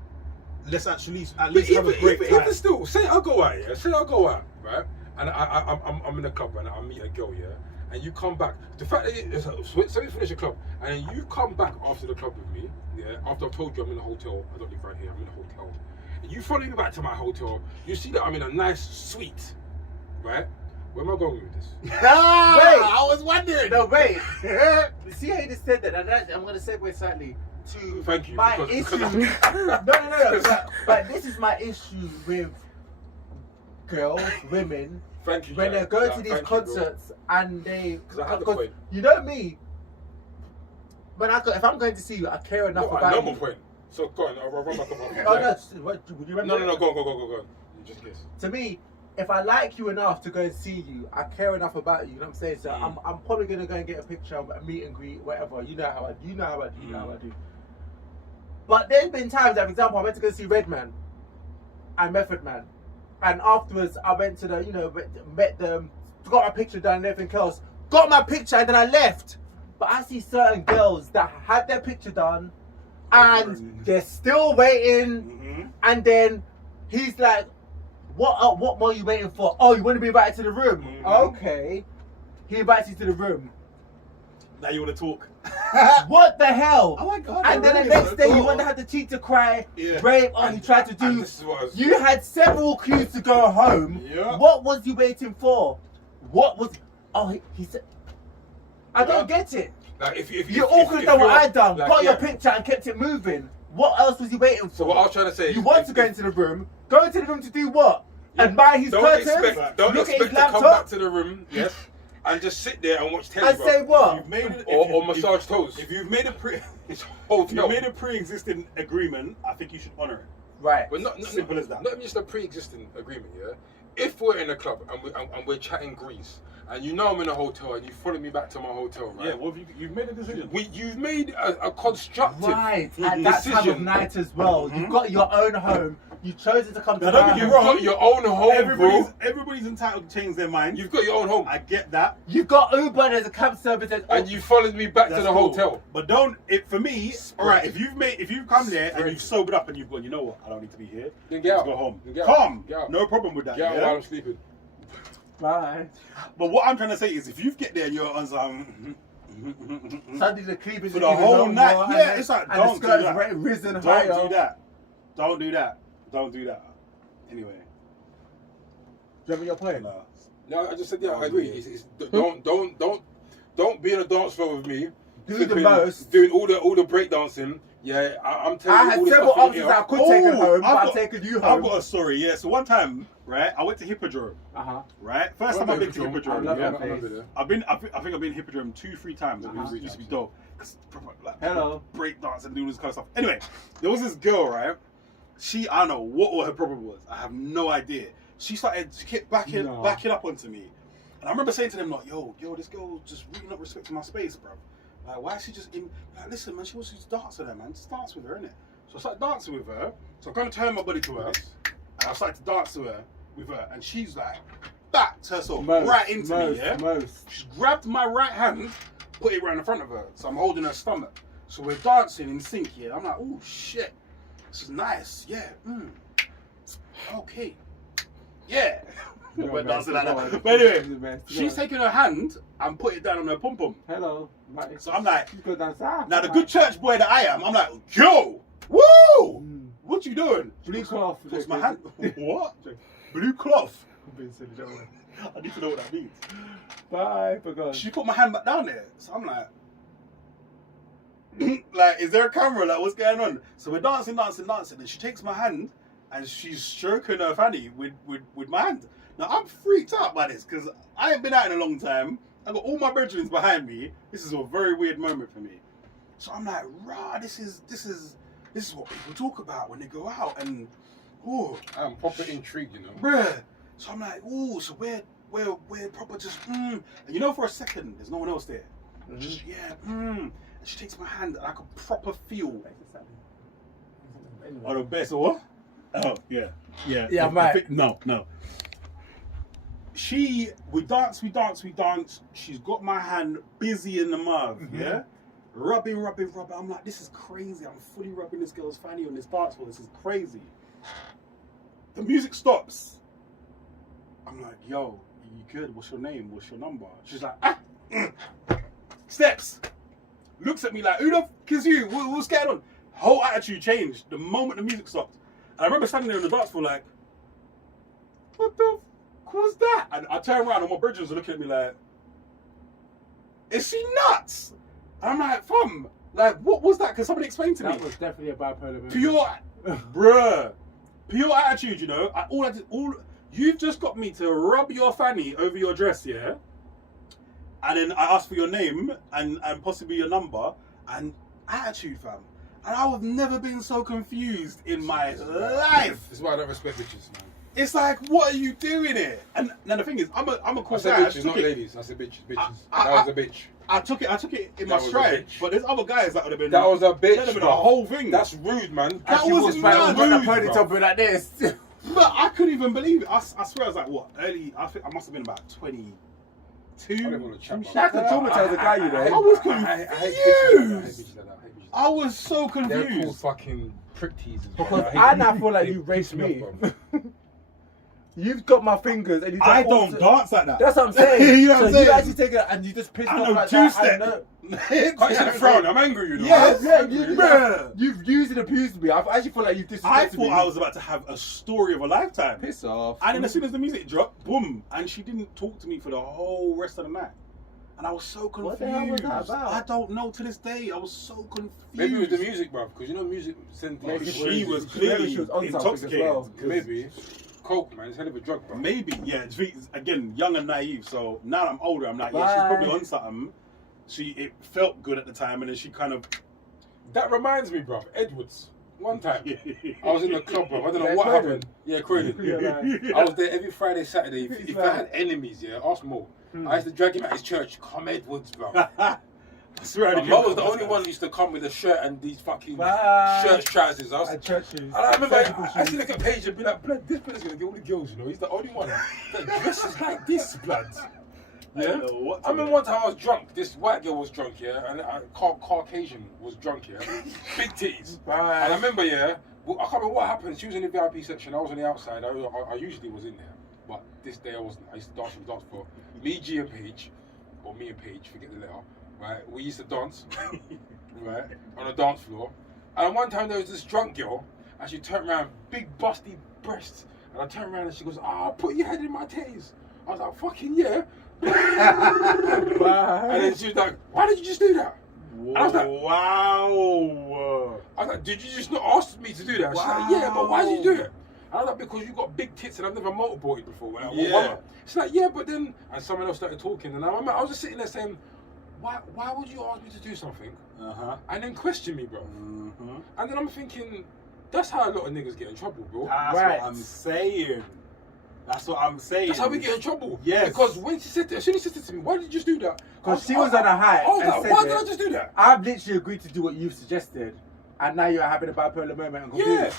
Let's actually at But least have a great time. even still, say I go out, yeah. Say I go out, right? And I'm in a club and I meet a girl, yeah. And you come back. The fact that so we finish the club and you come back after the club with me, yeah. After I've told you I'm in a hotel, I don't live right here. I'm in a hotel. And you follow me back to my hotel. You see that I'm in a nice suite, right? Where am I going with this? Wait, I was wondering. No, wait. See how you just said that? And I'm going to segue slightly to Thank you, my because- issue. No. But this is my issue with girls, women, Thank you. when Jack. they go Nah, to these thank you, bro. concerts and they. 'Cause I had the point. You know me. If I'm going to see you, I care enough No, about no more you. point. So go on, I'll run back up. Oh, no, would you remember? No, go on. You just guess. To me, if I like you enough to go and see you, I care enough about you. You know what I'm saying? So I'm probably gonna go and get a picture, a meet and greet, whatever. You know how I do. But there's been times, for example, I went to go see Redman and Method Man, and afterwards I went to met them, got my picture done and everything else, got my picture and then I left. But I see certain girls that had their picture done and they're still waiting, and then he's like, what more are you waiting for? Oh, you want to be invited to the room? Okay. He invites you to the room. Now you want to talk? What the hell? Oh my God! And then the next day you want to have the cheek to cry, rape, he tried to do. This is what I was... You had several cues to go home. Yeah. What was you waiting for? What was? Oh, he said. I don't get it. Like if You all could have done what I done. like, Got your picture and kept it moving. What else was you waiting for? So what I was trying to say is, You want to go into the room. Go into the room to do what? Admire his curtains? Don't Look at expect his to come back laptop? to the room, yes, and just sit there and watch telly, And say what? You've made it, or massage toes. If you've made a pre-existing agreement, I think you should honor it. Right. But not Simple as that. Not just a pre-existing agreement, yeah. If we're in a club and we're chatting grease, and you know I'm in a hotel, and you follow me back to my hotel, right? Yeah, well, you've made a decision. You've made a constructive Right, at that time of decision. night as well. You've got your own home. You've chosen to come to Now, don't my get me You've home. wrong. got your own home, bro. Everybody's entitled to change their mind. You've got your own home, I get that. You've got Uber, there's a cab service. and you followed me back to That's the cool. hotel. But for me, all right. If you've come there and you've sobered up and you've gone, you know what? I don't need to be here. Then get Let's out. go home. Then get out. Come. Get out. No problem with that. Get out yeah? while I'm sleeping. Bye. But what I'm trying to say is, if you get there and you're on some Suddenly the cleavage for is the even whole longer, night, and yeah, then- it's like and the don't do skirt's that. risen Don't higher. do that. Don't do that. Don't do that. Anyway, Do you have your point? no. No, I just said I agree. Don't be in a dance floor with me. Do the flipping, most. doing all the breakdancing. Yeah, I'm telling I you had all the several stuff in options your I ear. could take it home, but I've I'm got- taking you I've home. got a story. Yeah. So one time, right, I went to Hippodrome. Right. First time I've been to Hippodrome. love Yeah. that place. I think I've been in Hippodrome 2-3 times. It used to be dope. 'Cause proper, like, Hello. break dance and doing this kind of stuff. Anyway, there was this girl, right? I don't know what her problem was. I have no idea. She kept backing up onto me. And I remember saying to them, like, yo, this girl just really not respecting my space, bro. Like, why is she just in? Like, listen, man, she wants to just dance with her, man. Just dance with her, innit? So I started dancing with her. So I kind of turned my body to her, and I started to dance with her, and she's like, backed herself right into me, yeah? She grabbed my right hand, put it right in front of her. So I'm holding her stomach. So we're dancing in sync, yeah? I'm like, oh, shit. This is nice, yeah. Okay. Yeah. We're dancing like that. But anyway, she's taking her hand and put it down on her pom-pom. Hello. So I'm like, go down south. now the good church boy that I am, I'm like, yo, woo! What you doing? Blue cloth. Puts my hand. What? Blue cloth. I need to know what that means. Bye, because She put my hand back down there. So I'm like, like, is there a camera? Like, what's going on? So we're dancing, and she takes my hand and she's stroking her fanny with my hand. Now I'm freaked out by this because I ain't been out in a long time. I got all my brethren behind me. This is a very weird moment for me. So I'm like, rah, this is what people talk about when they go out, and I'm proper intrigued, you know. bruh. So I'm like, so we're proper just and you know, for a second there's no one else there. Just, yeah, She takes my hand and I could proper feel. Oh, the best or what? Oh, yeah. Yeah, mate. No. We dance. She's got my hand busy in the mouth, yeah? Rubbing. I'm like, this is crazy. I'm fully rubbing this girl's fanny on this dance floor. This is crazy. The music stops. I'm like, yo, you good? What's your name? What's your number? She's like, steps. Looks at me like, who the f*** is you? What's going on? Whole attitude changed the moment the music stopped. And I remember standing there on the dance floor like, what the f*** was that? And I turn around and my brethren are looking at me like, is she nuts? And I'm like, fam, like, what was that? Can somebody explain to me? That was definitely a bipolar moment. Pure attitude, you know. You've just got me to rub your fanny over your dress, yeah? And then I asked for your name and possibly your number and attitude, fam. And I have never been so confused in my life. This is why I don't respect bitches, man. It's like, what are you doing here? And then the thing is, I'm a cool I said guy. bitches, not ladies. I said bitches. That was a bitch. I took it in my stride. But there's other guys that would have been. That was a bitch. That would have been the whole thing. That's rude, man. That was mad rude, Ponytail bro. Like this. But I couldn't even believe it. I swear I was like, what? Early, I think I must have been about 22. That could traumatize a guy, you know. I was confused. I hate bitches like that. I was so confused. They're called fucking prick teasers. Because I now feel like you raped me. You've got my fingers and you I don't dance like that. That's what I'm saying. You know what I'm saying? You actually take it and you just piss off like that. Can't you see the frown? I'm angry, you know. Yeah, you've used and abused me. I actually feel like you've disrespected me. I thought I was about to have a story of a lifetime. Piss off. And then as soon as the music dropped, boom, and she didn't talk to me for the whole rest of the night. And I was so confused. What the hell was that about? I don't know to this day. I was so confused. Maybe it was the music, bruv, because you know music sent Maybe she was clearly intoxicated. Well. Maybe. Coke, man, it's hell of a drug, bro. Maybe, yeah. Again, young and naive. So now that I'm older, I'm like, yeah, she's probably on something. It felt good at the time, and then she kind of. That reminds me, bruv, Edwards. One time, I was in the club, bruv. I don't know what happened. Yeah, Croydon. I was there every Friday, Saturday. If I had enemies, yeah, ask Mo. I used to drag him at his church. Come Edwards, bruv. I swear Mo was the only one who used to come with a shirt and these fucking shirt trousers. And I remember I used to look at Paige and be like, blood, this blood is going to get all the girls, you know. He's the only one that dresses like this, blood. Yeah? I remember one time I was drunk. This white girl was drunk, yeah, and a Caucasian was drunk, yeah. Big titties. And I remember, yeah, I can't remember what happened. She was in the VIP section. I was on the outside. I usually was in there. But this day I wasn't. I used to dance on the dance floor. Me, G and Paige, or me and Paige, forget the letter. Right, we used to dance, right, on the dance floor. And one time there was this drunk girl, and she turned around, big busty breasts, and I turned around and she goes, put your head in my titties. I was like, fucking yeah. And then she was like, why did you just do that? And I was like, wow. I was like, did you just not ask me to do that? She's like, yeah, but why did you do it? And I was like, because you got big tits and I've never motorboated before. Yeah. She's like, yeah, but then, and someone else started talking, and I was just sitting there saying, why would you ask me to do something and then question me, bro? And then I'm thinking, that's how a lot of niggas get in trouble, bro. That's what I'm saying. That's how we get in trouble. Yes. Because when she said that, as soon as she said to me, why did you just do that? Because she was on a high. I was like, why did I just do that? I've literally agreed to do what you've suggested, and now you're having a bipolar moment and confused. Yeah.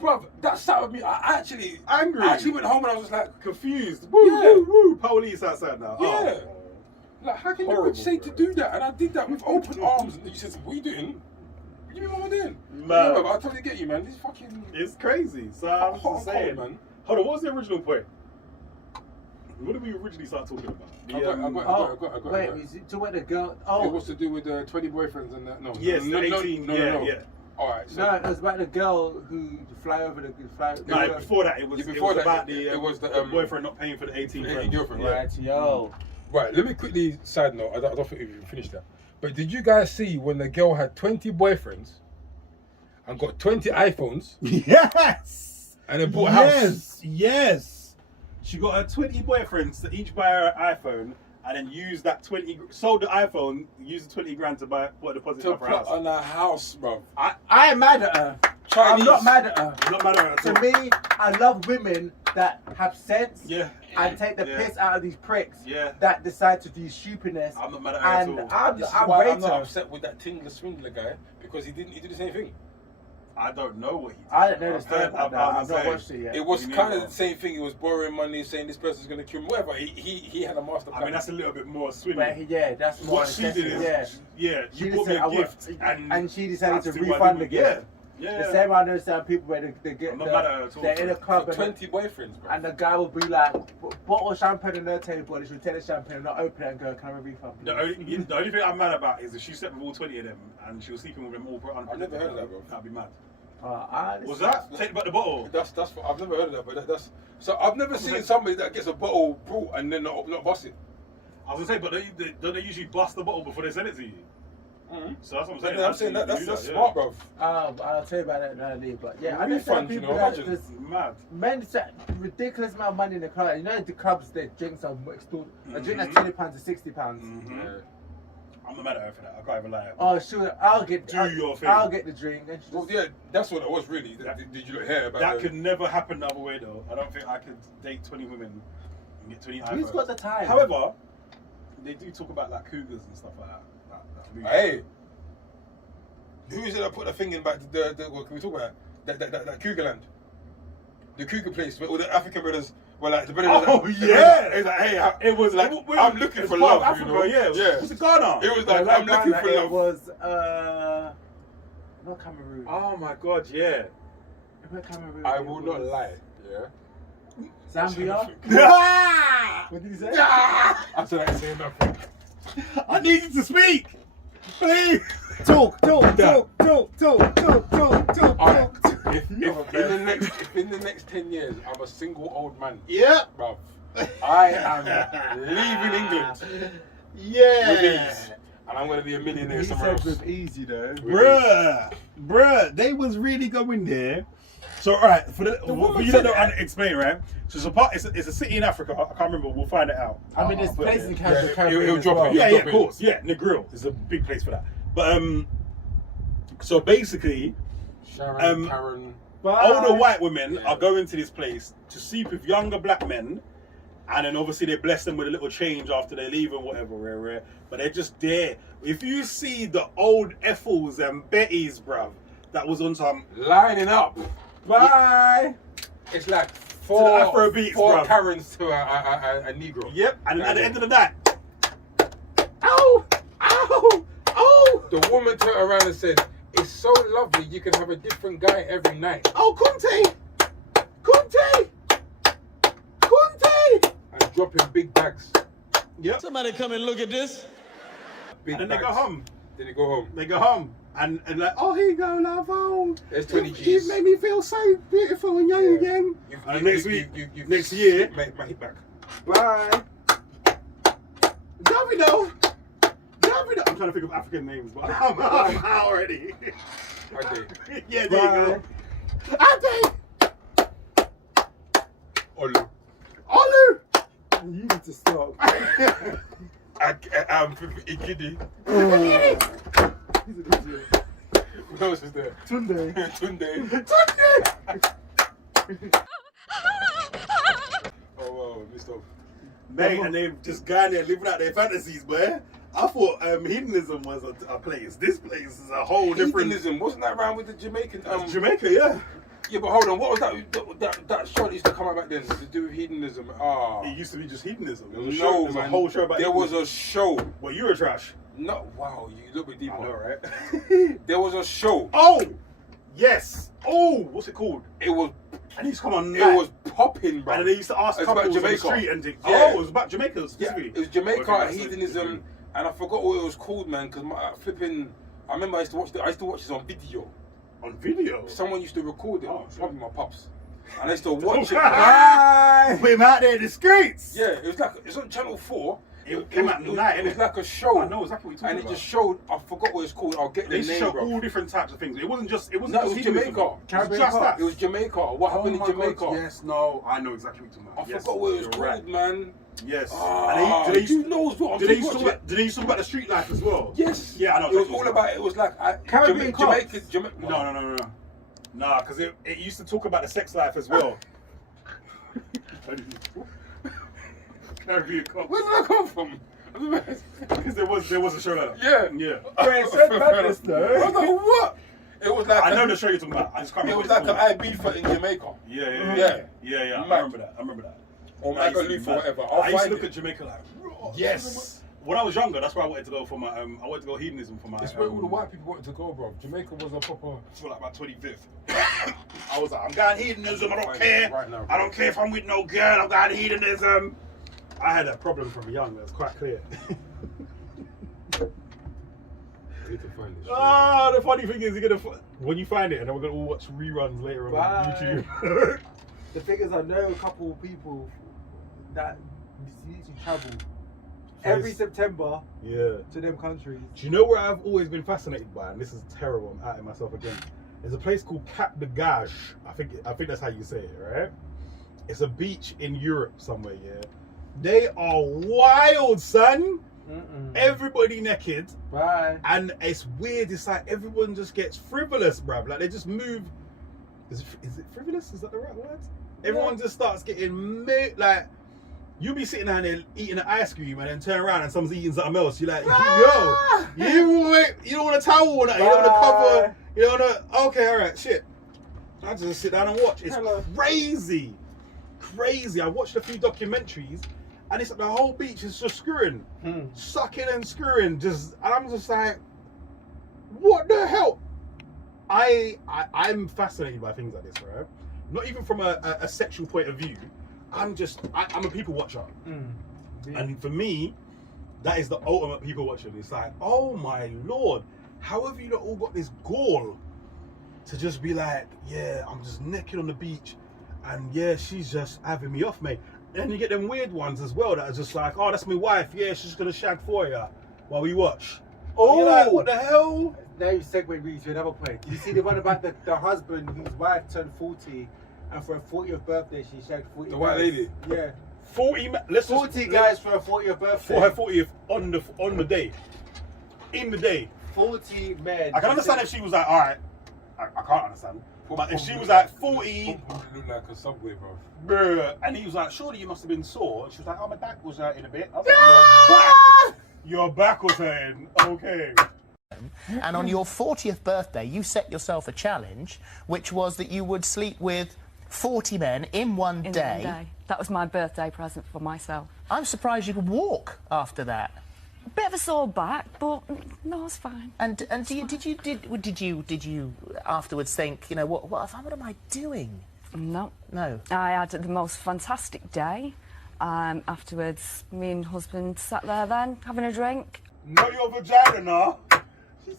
Bruv, that sat with me. I actually went home and I was just like confused. Woo. Police outside now. Yeah. Like, how can you say to do that? And I did that with open arms. And you said, what are you doing? What do you mean what I'm doing? Man. Yeah, but I totally get you, man. This fucking... It's crazy. So I'm just saying. Man. Hold on, what was the original point? What did we originally start talking about? I got Wait, is it to where the girl... Oh. It was to do with 20 boyfriends and that. No. Yes, no, 18. No. Yeah. Alright, so... No, it was about the girl who fly over the... No, before that, it was about the boyfriend not paying for the 18 girlfriend. Right, yo. Right, let me quickly side note. I don't think we even finished that. But did you guys see when the girl had 20 boyfriends and got 20 iPhones? Yes! And then bought a house? Yes! She got her 20 boyfriends to each buy her an iPhone and then used that 20, sold the iPhone, used the 20 grand to put a deposit to for put her house. on a house, bro. I am mad at her. Chinese. I'm not mad at her. I'm not mad at her at all. To me, I love women that have sense Yeah. and take the Yeah. piss out of these pricks Yeah. that decide to do stupidness. I'm not mad at her at And all. I'm This is why I'm not rating. upset with that Tingler Swindler guy because he did the same thing. I don't know what he did. I don't know the I've story heard- about that. I've not watched it yet. It was Me kind of neither. the same thing. It was borrowing money, saying this person's going to kill me. Whatever. He had a master plan. I mean, that's a little bit more But swindling. yeah, that's more What she did is, yeah. she She bought me said, a I want- gift, and she decided to that's what I refund do. the gift. Yeah. The same I know some people where they get I'm not mad at her at all. they're in a club For and 20 boyfriends, bro. the guy will be like, bottle of champagne on her table, and she'll take the champagne and not open it and go, can I have a refund? The only thing I'm mad about is if she slept with all 20 of them and she was sleeping with them all. I've never heard of that, bro. That'd be mad. Was Was that? Take back the bottle. That's I've never heard of that, but that's so I've never seen somebody that gets a bottle brought and then not bust it. I was gonna say, but don't they usually bust the bottle before they send it to you? Mm-hmm. So that's what I'm saying. I'm saying that's yeah. smart, bro. I'll tell you about that in a minute, but yeah, I Refund, understand you people know, that imagine. just Mad. men set ridiculous amount of money in the club. You know the clubs, their drinks are extorted. A drink that's £20 to £60. Mm-hmm. I'm not mad at her for that. I can't even lie. Oh sure, I'll get your thing. I'll get the drink. And she Well, just, yeah, that's what it was really. Did you not hear about That the- could never happen the other way though. I don't think I could date 20 women and get 20 who's iPhones. got the time? However, they do talk about like cougars and stuff like that. That movie. Hey, who is it that put the thing in back the what can we talk about? That Cougar land, the Cougar place where all the African brothers were like the brothers. Oh, was yeah. It's like, hey, It was like I'm looking for love. Africa, you know? yeah. Was it Ghana? It was like I'm looking for It love. was not Cameroon. Oh my God, yeah. Not Cameroon. I it will was not lie. Yeah. Zambia. Ah! What did you say? I said I ain't saying nothing. I need you to speak. Please. Talk. Alright, if in the next 10 years I'm a single old man, Yeah. bruv, I am leaving England with Yeah. ease, and I'm gonna be a millionaire He somewhere said else. with easy though. Bruh, they was really going there. So, all right, for you don't know how to explain, right? So, it's a city in Africa. I can't remember. We'll find it out. I mean, there's I'll put it places in there. Caribbean he'll as drop well. it. Yeah, Drop of course. Yeah, Negril is a big place for that. But so basically, Sharon, Karen. older white women are going to this place to sleep with younger black men, and then obviously they bless them with a little change after they leave and whatever. But they're just there. If you see the old Ethels and Bettys, bruv, that was on some Lining up. Bye. It's like To the four Afrobeats, bruv. Karens to a Negro. Yep, and then at the end of the night, The woman turned around and said, "It's so lovely. You can have a different guy every night." oh Kunte, And dropping big bags. yep. Somebody come and look at this. Big And then they bags. go home. Then they go home. They go home and like, oh, here you go, love. Oh, There's 20 you've G's. made me feel so beautiful and young again. And next year, my hit back. Bye. Davido. I'm trying to think of African names, but I'm out already. Okay. Yeah, there you go. Ade. Olu. Olu. You need to stop. I'm Ikidi. He's an idiot. What else is there? Tunde. Tunde. Oh wow, missed off. Mate, and they just going there living out their fantasies, boy. I thought hedonism was a place. This place is a whole different. Hedonism, wasn't that around with the Jamaican? Jamaica, yeah. Yeah, but hold on, what was that show that used to come out back then to do with hedonism? It used to be just hedonism. There was a No, show, there was man. a whole show about There was hedonism. a show. Well, you were trash. No, wow, you look a bit deeper. I know, right? There was a show. Oh, yes. Oh, what's it called? It was. And he used to come on. It was popping, bro. And then they used to ask It's couples about on the Jamaica. street and things. Yeah. Oh, it was about Jamaica Yeah, specifically. it was Jamaica Okay, that's hedonism, and I forgot what it was called, man. Because my flipping, I remember I used to watch this on video. On video? Someone used to record it. Oh, Probably my pops. And I used to watch it. Bye. Put him out there in the streets. Yeah, it was like it's on Channel 4. It came out at night, It was innit? like a show. I know exactly what you're talking And about. it just showed. I forgot what it's called. I'll get They the used to name, show bro. all different types of things. It wasn't just. It wasn't No, it just was hedonism. Jamaica. It was just that. It was Jamaica. What happened in my Jamaica? God, yes, no, I know exactly what you're talking about. I Yes, forgot what it was you're called, right. man. Yes. Ah, And who knows what I'm Did they talking used to about? talk? Did they used to talk about the street life as well? Yes. Yeah, I know. It was exactly all what about. It was like Caribbean Jamaica. No. Nah, because it used to talk about the sex life as well. Caribbean cops. Where did that come from? Because there was a show like that. Yeah. Wait, it's so madness though. I was like, what? It was like I know the show you're talking about. I just can't it remember. was like an IB in Jamaica. Yeah. I remember that. Or Michael Luther, whatever. I used to look at Jamaica like, raw. Yes. When I was younger, that's where I wanted to go for my. I wanted to go hedonism for my. It's where all the white people wanted to go, bro. Jamaica was a proper. For like my 25th. I was like, I'm going hedonism. I don't care. Right now, I don't care if I'm with no girl. I'm going hedonism. I had a problem from young. That's quite clear. I need to find this. Ah, the funny thing is, when you find it, and then we're gonna all watch reruns later on YouTube. The thing is, I know a couple of people that used to travel every September to them countries. Do you know where I've always been fascinated by? And this is terrible. I'm outing myself again. There's a place called Cap de Gage. I think that's how you say it, right? It's a beach in Europe somewhere. Yeah, they are wild, son. Everybody naked. Right. And it's weird. It's like everyone just gets frivolous, bruv. Like they just move. Is it frivolous? Is that the right word? Everyone just starts getting like. You be sitting down there eating an ice cream and then turn around and someone's eating something else. You're like, yo, you don't want a towel or nothing. You don't want to cover. You don't want to. Okay, all right, shit. I just sit down and watch. It's crazy. I watched a few documentaries and it's like the whole beach is just screwing, sucking and screwing. And I'm just like, what the hell? I'm fascinated by things like this, right? Not even from a sexual point of view. I'm a people watcher. And for me, that is the ultimate people watching. It's like, oh my Lord, how have you not all got this gall to just be like, yeah, I'm just naked on the beach and yeah, she's just having me off, mate. And then you get them weird ones as well that are just like, oh, that's my wife. Yeah, she's gonna shag for you while we watch. Oh, you're like, what the hell? Now you segue really to another point. You see the one about the husband whose wife turned 40 and for her 40th birthday she shagged 40 The white lady? Yeah. 40 guys for her 40th birthday. For her 40th on the day. In the day. 40 men. I can understand if she was like, all right, I can't understand. But if she was like 40, looked like a subway, bro. Bruh, and he was like, surely you must have been sore. And she was like, oh, my back was hurting a bit. I was like, your back was hurting. Okay. And on your 40th birthday, you set yourself a challenge, which was that you would sleep with 40 men in one day. That was my birthday present for myself. I'm surprised you could walk after that. A bit of a sore back, but no, it's fine. And did you afterwards think, you know, what am I doing? No. No. I had the most fantastic day. Afterwards, me and husband sat there then, having a drink. Not your vagina, nah.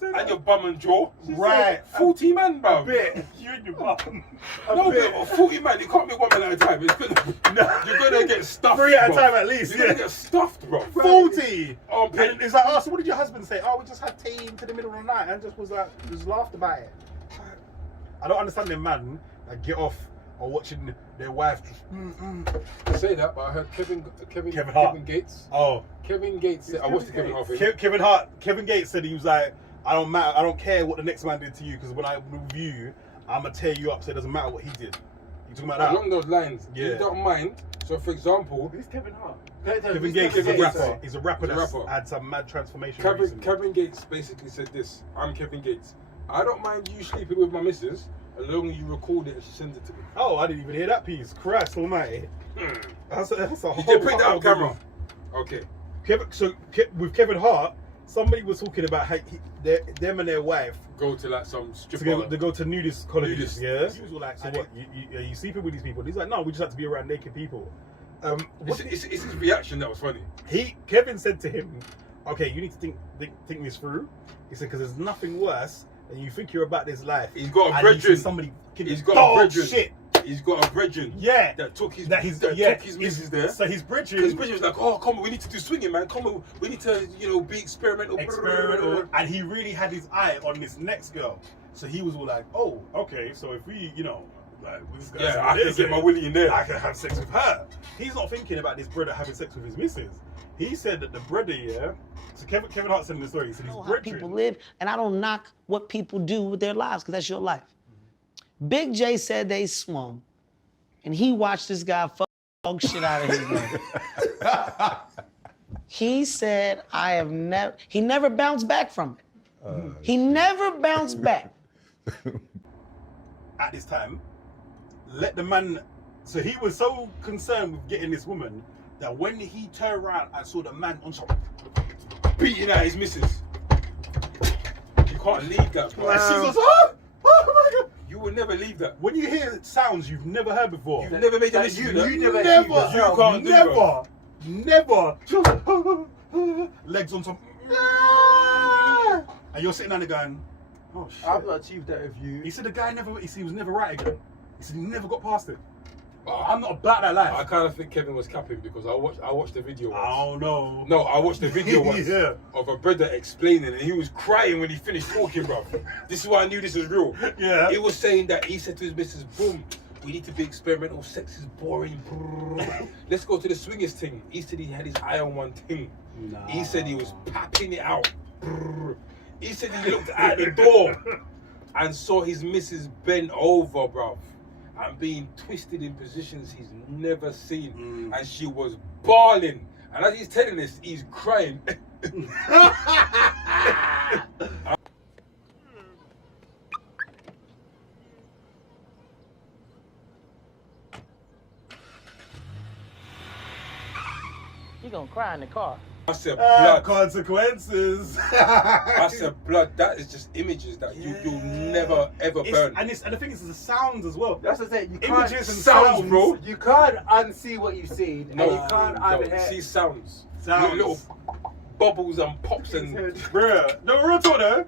And your bum and jaw. Right. 40 man, bro. A bit. You and your bum. No, but 40 man, it can't be one man at a time. It's gonna, you're going to get stuffed. 3 at a time at least. You're going to get stuffed, bro. 40. And it's like, oh, so what did your husband say? Oh, we just had tea into the middle of the night and just laughed about it. I don't understand them man that get off or watching their wife just. I say that, but I heard Kevin Gates. Oh. Kevin Gates said, I watched Kevin Hart. Kevin Gates said he was like, I don't care what the next man did to you, because when I review you, I'm gonna tear you up, so it doesn't matter what he did. You talking about that? Along those lines, yeah. You don't mind. So, for example, who's Kevin Hart? Kevin Gates is a rapper. He's a rapper that's had some mad transformation. Kevin Gates basically said this. I'm Kevin Gates. I don't mind you sleeping with my missus, as long as you record it and she sends it to me. Oh, I didn't even hear that piece. Christ almighty. That's a whole. You did put that on camera. Okay. With Kevin Hart, somebody was talking about how them and their wife go to like some strip. They go to nudist colleges. Yeah. He was like, so what? Are you sleeping with these people? He's like, no, we just have to be around naked people. It's his reaction that was funny. Kevin said to him, okay, you need to think this through. He said, because there's nothing worse than you think you're about this life. He's got a brethren. He's got a brethren. Shit. He's got a brethren. Yeah. That took his missus there. So his brethren. Because his brethren was like, oh, come on, we need to do swinging, man. Come on, we need to, be experimental. And he really had his eye on this next girl. So he was all like, oh, okay, so if we, I can get my willy in there. I can have sex with her. He's not thinking about this brother having sex with his missus. He said that the brother, so Kevin Hart said in the story, he said his how people live, and I don't knock what people do with their lives, because that's your life. Big J said they swung and he watched this guy fuck dog shit out of his man. He said, he never bounced back from it. He never bounced back. At this time, let the man, so he was so concerned with getting this woman that when he turned around and saw the man on top beating at his missus. You can't leave that, bro. And she goes, oh my God. You will never leave that. When you hear sounds you've never heard before. You've never made a missus do that. You never legs on top. And you're sitting down there going, oh shit. I've not achieved that with you. He said the guy he was never right again. He said he never got past it. I'm not about that life. I kind of think Kevin was capping because I watched the video once. Oh no. No, I watched the video once Yeah. of a brother explaining, and he was crying when he finished talking, bro. This is why I knew this was real. Yeah. He was saying that he said to his missus, boom, we need to be experimental, sex is boring. Let's go to the swingers thing. He said he had his eye on one thing. Nah. He said he was papping it out. He said he looked at the door and saw his missus bent over, bro, and being twisted in positions he's never seen. And she was bawling. And as he's telling this, he's crying. You gonna cry in the car. I said, blood. Consequences. I said, blood, that is just images that you'll never, ever burn. And the thing is, the sounds as well. That's what I'm saying. You Images can't and sounds, bro. You can't unsee what you've seen. No, and you can't unhear. see sounds. Sounds. Little bubbles and pops and... Bruh. No, real talk though.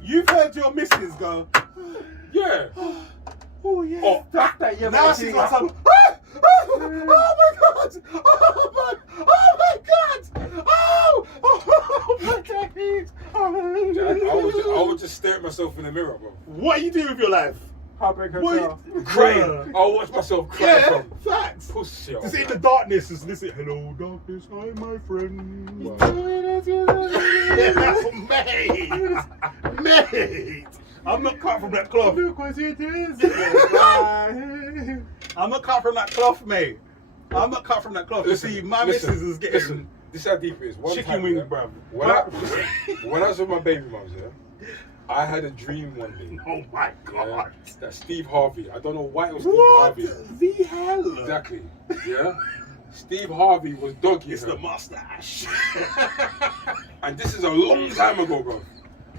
You've heard your missus go, yeah. Oh, yeah. Oh, that, yeah, now she's got some... Oh my God! Oh my God! Oh my days! I would just stare at myself in the mirror, bro. What are you doing with your life? Heartbreak Hotel. Crying. I'll watch myself cry. Yeah, from facts. Pussy. Just in the darkness, just listen. Hello, darkness, hi, my friend. Mate. I'm not cut from that cloth. Look what it is. I'm not cut from that cloth, mate. I'm not cut from that cloth. Listen, see, my missus is getting... Listen, this is how deep it is. One chicken time, wings, yeah, bruv. When I was with my baby mums, yeah, I had a dream one day. Oh my God. Yeah, that Steve Harvey, I don't know why it was Steve What Harvey. the hell? Exactly. Yeah. Steve Harvey was dogging It's her. the mustache. And this is a long time ago, bro.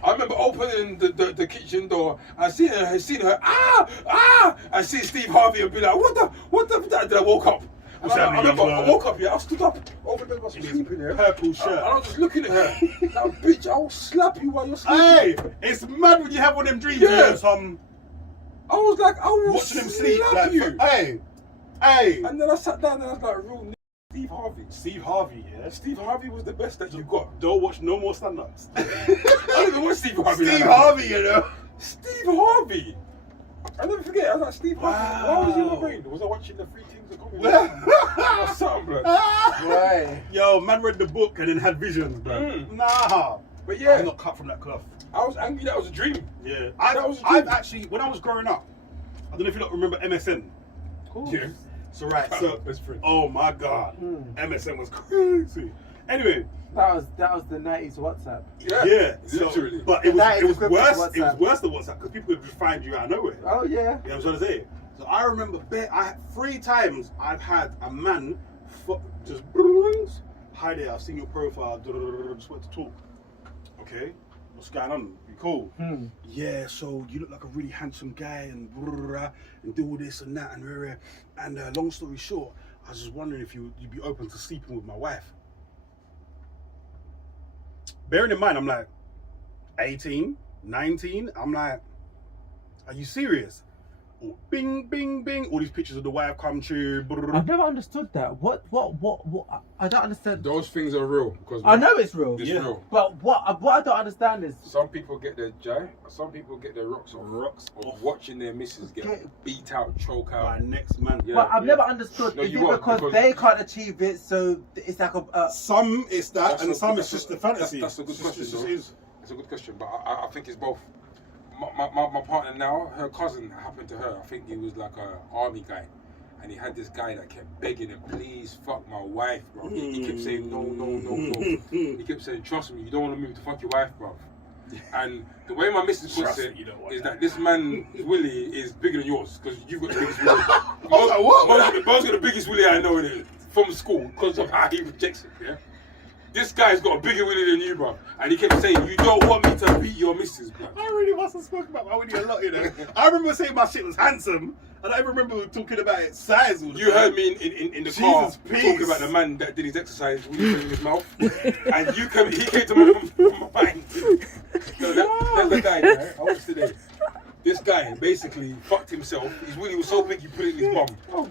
I remember opening the kitchen door and seeing her, and seeing Steve Harvey and be like, what the, then I woke up. And I remember I woke up, yeah, I stood up over there, I was sleeping there. Purple shirt. And I was just looking at her. That bitch, I will slap you while you're sleeping. Hey, it's mad when you have one of them dreams. Yeah. You know, I was like, I will watching them sleep. slap Like, you. Hey. And then I sat down and I was like, real Steve Harvey. Steve Harvey, yeah. Steve Harvey was the best that you got. Don't watch no more stand-ups. I don't even watch Steve Harvey. Steve Harvey, you know. Steve Harvey. I never forget. I was like, Steve Harvey. Why was he in my brain? Was I watching the Three Kings of Comedy? Or something, blood. Right. Yo, man read the book and then had visions, bro. Nah. But yeah, I'm not cut from that cloth. I was angry. That was a dream. Yeah. I've actually, when I was growing up, I don't know if you don't remember MSN. Cool. Yeah. So right, best friend. Oh my God, MSN was crazy. Anyway, that was the 90s WhatsApp. Yeah, literally. So, but it was worse. WhatsApp. It was worse than WhatsApp because people would just find you out of nowhere. Oh yeah. You know what I'm trying to say? So I remember, 3 times I've had a man just hi there. I've seen your profile. Just want to talk. Okay, what's going on? You cool? Yeah. So you look like a really handsome guy and do all this and that and long story short, I was just wondering if you'd be open to sleeping with my wife. Bearing in mind, I'm like 18, 19. I'm like, are you serious? Or bing, bing, bing. All these pictures of the wife come true. I've never understood that. What? I don't understand. Those things are real because I know it's real. It's real. But what I don't understand is some people get their JIGH, some people get their rocks off watching their missus get beat out, choke out. My next man. Yeah, but I've never understood. No, is you it because they can't achieve it, so it's like a some it's that, and some it's just the fantasy. That's a good question. It's a good question, but I think it's both. my partner now, her cousin happened to her. I think he was like a army guy. And he had this guy that kept begging him, please fuck my wife, bro. He kept saying, no. He kept saying, trust me, you don't want to move to fuck your wife, bro. And the way my missus puts it is that this man, Willie, is bigger than yours, because you've got the biggest Willie. Mo's got the biggest Willie I know in it, from school, because of how he rejects it, yeah? This guy's got a bigger Willie than you, bro. And he kept saying, you don't want me to beat your missus, bro. I really must have spoken about my Willie a lot, you know. I remember saying my shit was handsome. I don't even remember talking about its size. You heard me in the car talking about the man that did his exercise with his in his mouth. And he came to my mind. No, that's the guy, right? I watched today. This guy basically fucked himself. His Willie was so big he put it in his bum.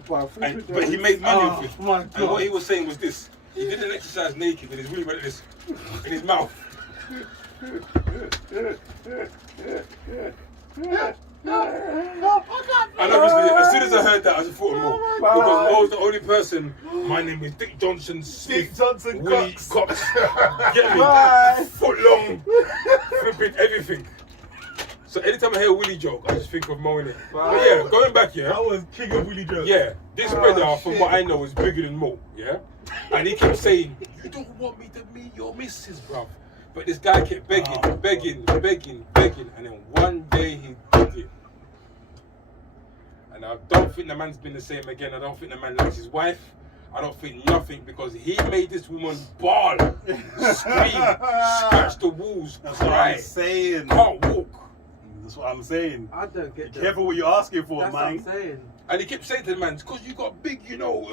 But he made money off it. My God. And what he was saying was this. He did an exercise naked and his Willie went like this in his mouth. And obviously, as soon as I heard that, I just thought of Mo. Because Mo's the only person, my name is Dick Johnson Smith. Dick Johnson Willie Cox. Get me? Foot long, flipping everything. So anytime I hear a Willie joke, I just think of Mo in it. But yeah, going back, yeah. That was king of Willie jokes. Yeah, this brother, from what I know, is bigger than Mo, yeah? And he kept saying, you don't want me to meet your missus, bruv. But this guy kept begging. And then one day he did it. And I don't think the man's been the same again. I don't think the man likes his wife. I don't think nothing, because he made this woman bawl, scream, scratch the walls, That's cry. what I'm saying. Can't walk. That's what I'm saying. I don't get Be careful what you're asking for, That's man. what I'm saying. And he kept saying to the man, because you got big, you know,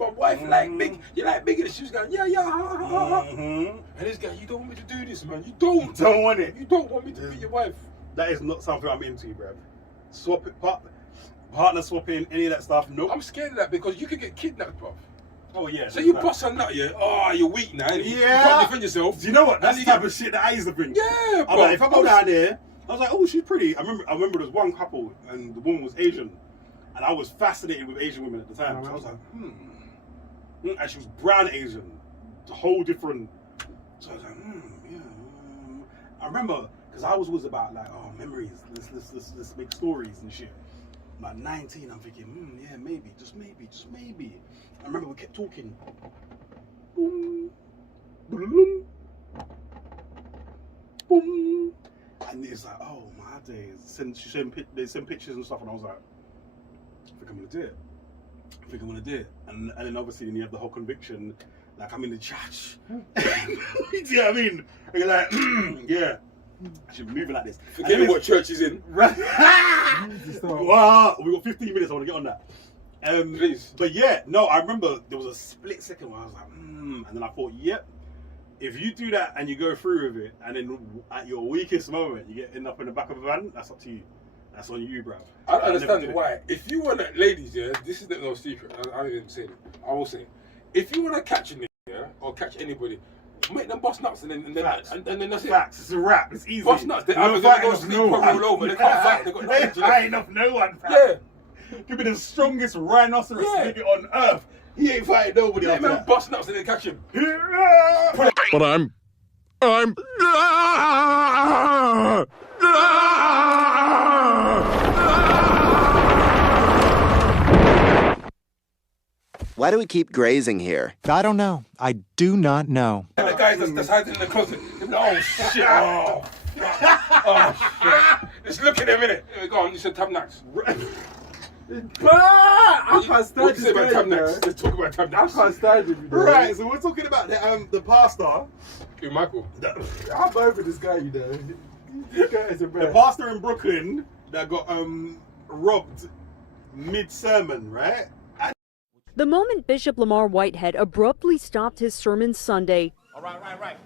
my wife like big, you like bigger. And she was going, yeah. And this guy, you don't want me to do this, man. You don't want it. You don't want me to be your wife. That is not something I'm into, bruv. Swap it, partner swapping, any of that stuff, nope. I'm scared of that because you could get kidnapped, bruv. Oh, yeah. So you bust a nut, yeah? Oh, you're weak now. Yeah. You can't defend yourself. Do you know what? That's the type of shit that I used to bring. Yeah, I'm like, if I go down there, I was like, oh, she's pretty. I remember there was one couple and the woman was Asian. And I was fascinated with Asian women at the time. So I was like, And she was brown Asian. A whole different. So I was like, yeah. I remember, because I was always about like, oh, memories. Let's make stories and shit. Like 19, I'm thinking, yeah, maybe, just maybe. I remember we kept talking. Boom, boom, boom. And it's like, oh my days. They send pictures and stuff, and I was like, I think I'm gonna do it. And then obviously then you have the whole conviction, like I'm in the church. Do you know what I mean? And you're like, yeah. I should be moving like this. Forget what church he's in. Right. Wow, we got 15 minutes, I want to get on that. Please. But yeah, no, I remember there was a split second where I was like, and then I thought, yep, if you do that and you go through with it, and then at your weakest moment, you end up in the back of a van, that's up to you. That's on you, bruv. I understand why. If you want to, ladies, yeah, this is no secret. I don't even say it. I will say it. If you want to catch a nigga, yeah, or catch anybody, make them bust nuts and then that's it. Facts. It's a wrap. It's easy. Bust nuts. They're either going to go sleep or roll over. They can't fight. They've got no energy left. Ain't enough no one, fam. Yeah. Could be the strongest rhinoceros nigga on earth. He ain't fighting nobody Let after them that. bust nuts and then catch him. But I'm. Why do we keep grazing here? I don't know. I do not know. And the guys that's hiding in the closet. Oh, shit. Oh, shit. Just look at him, innit? Go on, you said tabnacks. I can't stand What you say about tabnacks? Let's talk about tabnacks. I can't stand him. Right, so we're talking about the pastor. Who, Michael? I'm over this guy, you know. This guy is a man. The pastor in Brooklyn that got robbed mid-sermon, right? The moment Bishop Lamar Whitehead abruptly stopped his sermon Sunday. All right.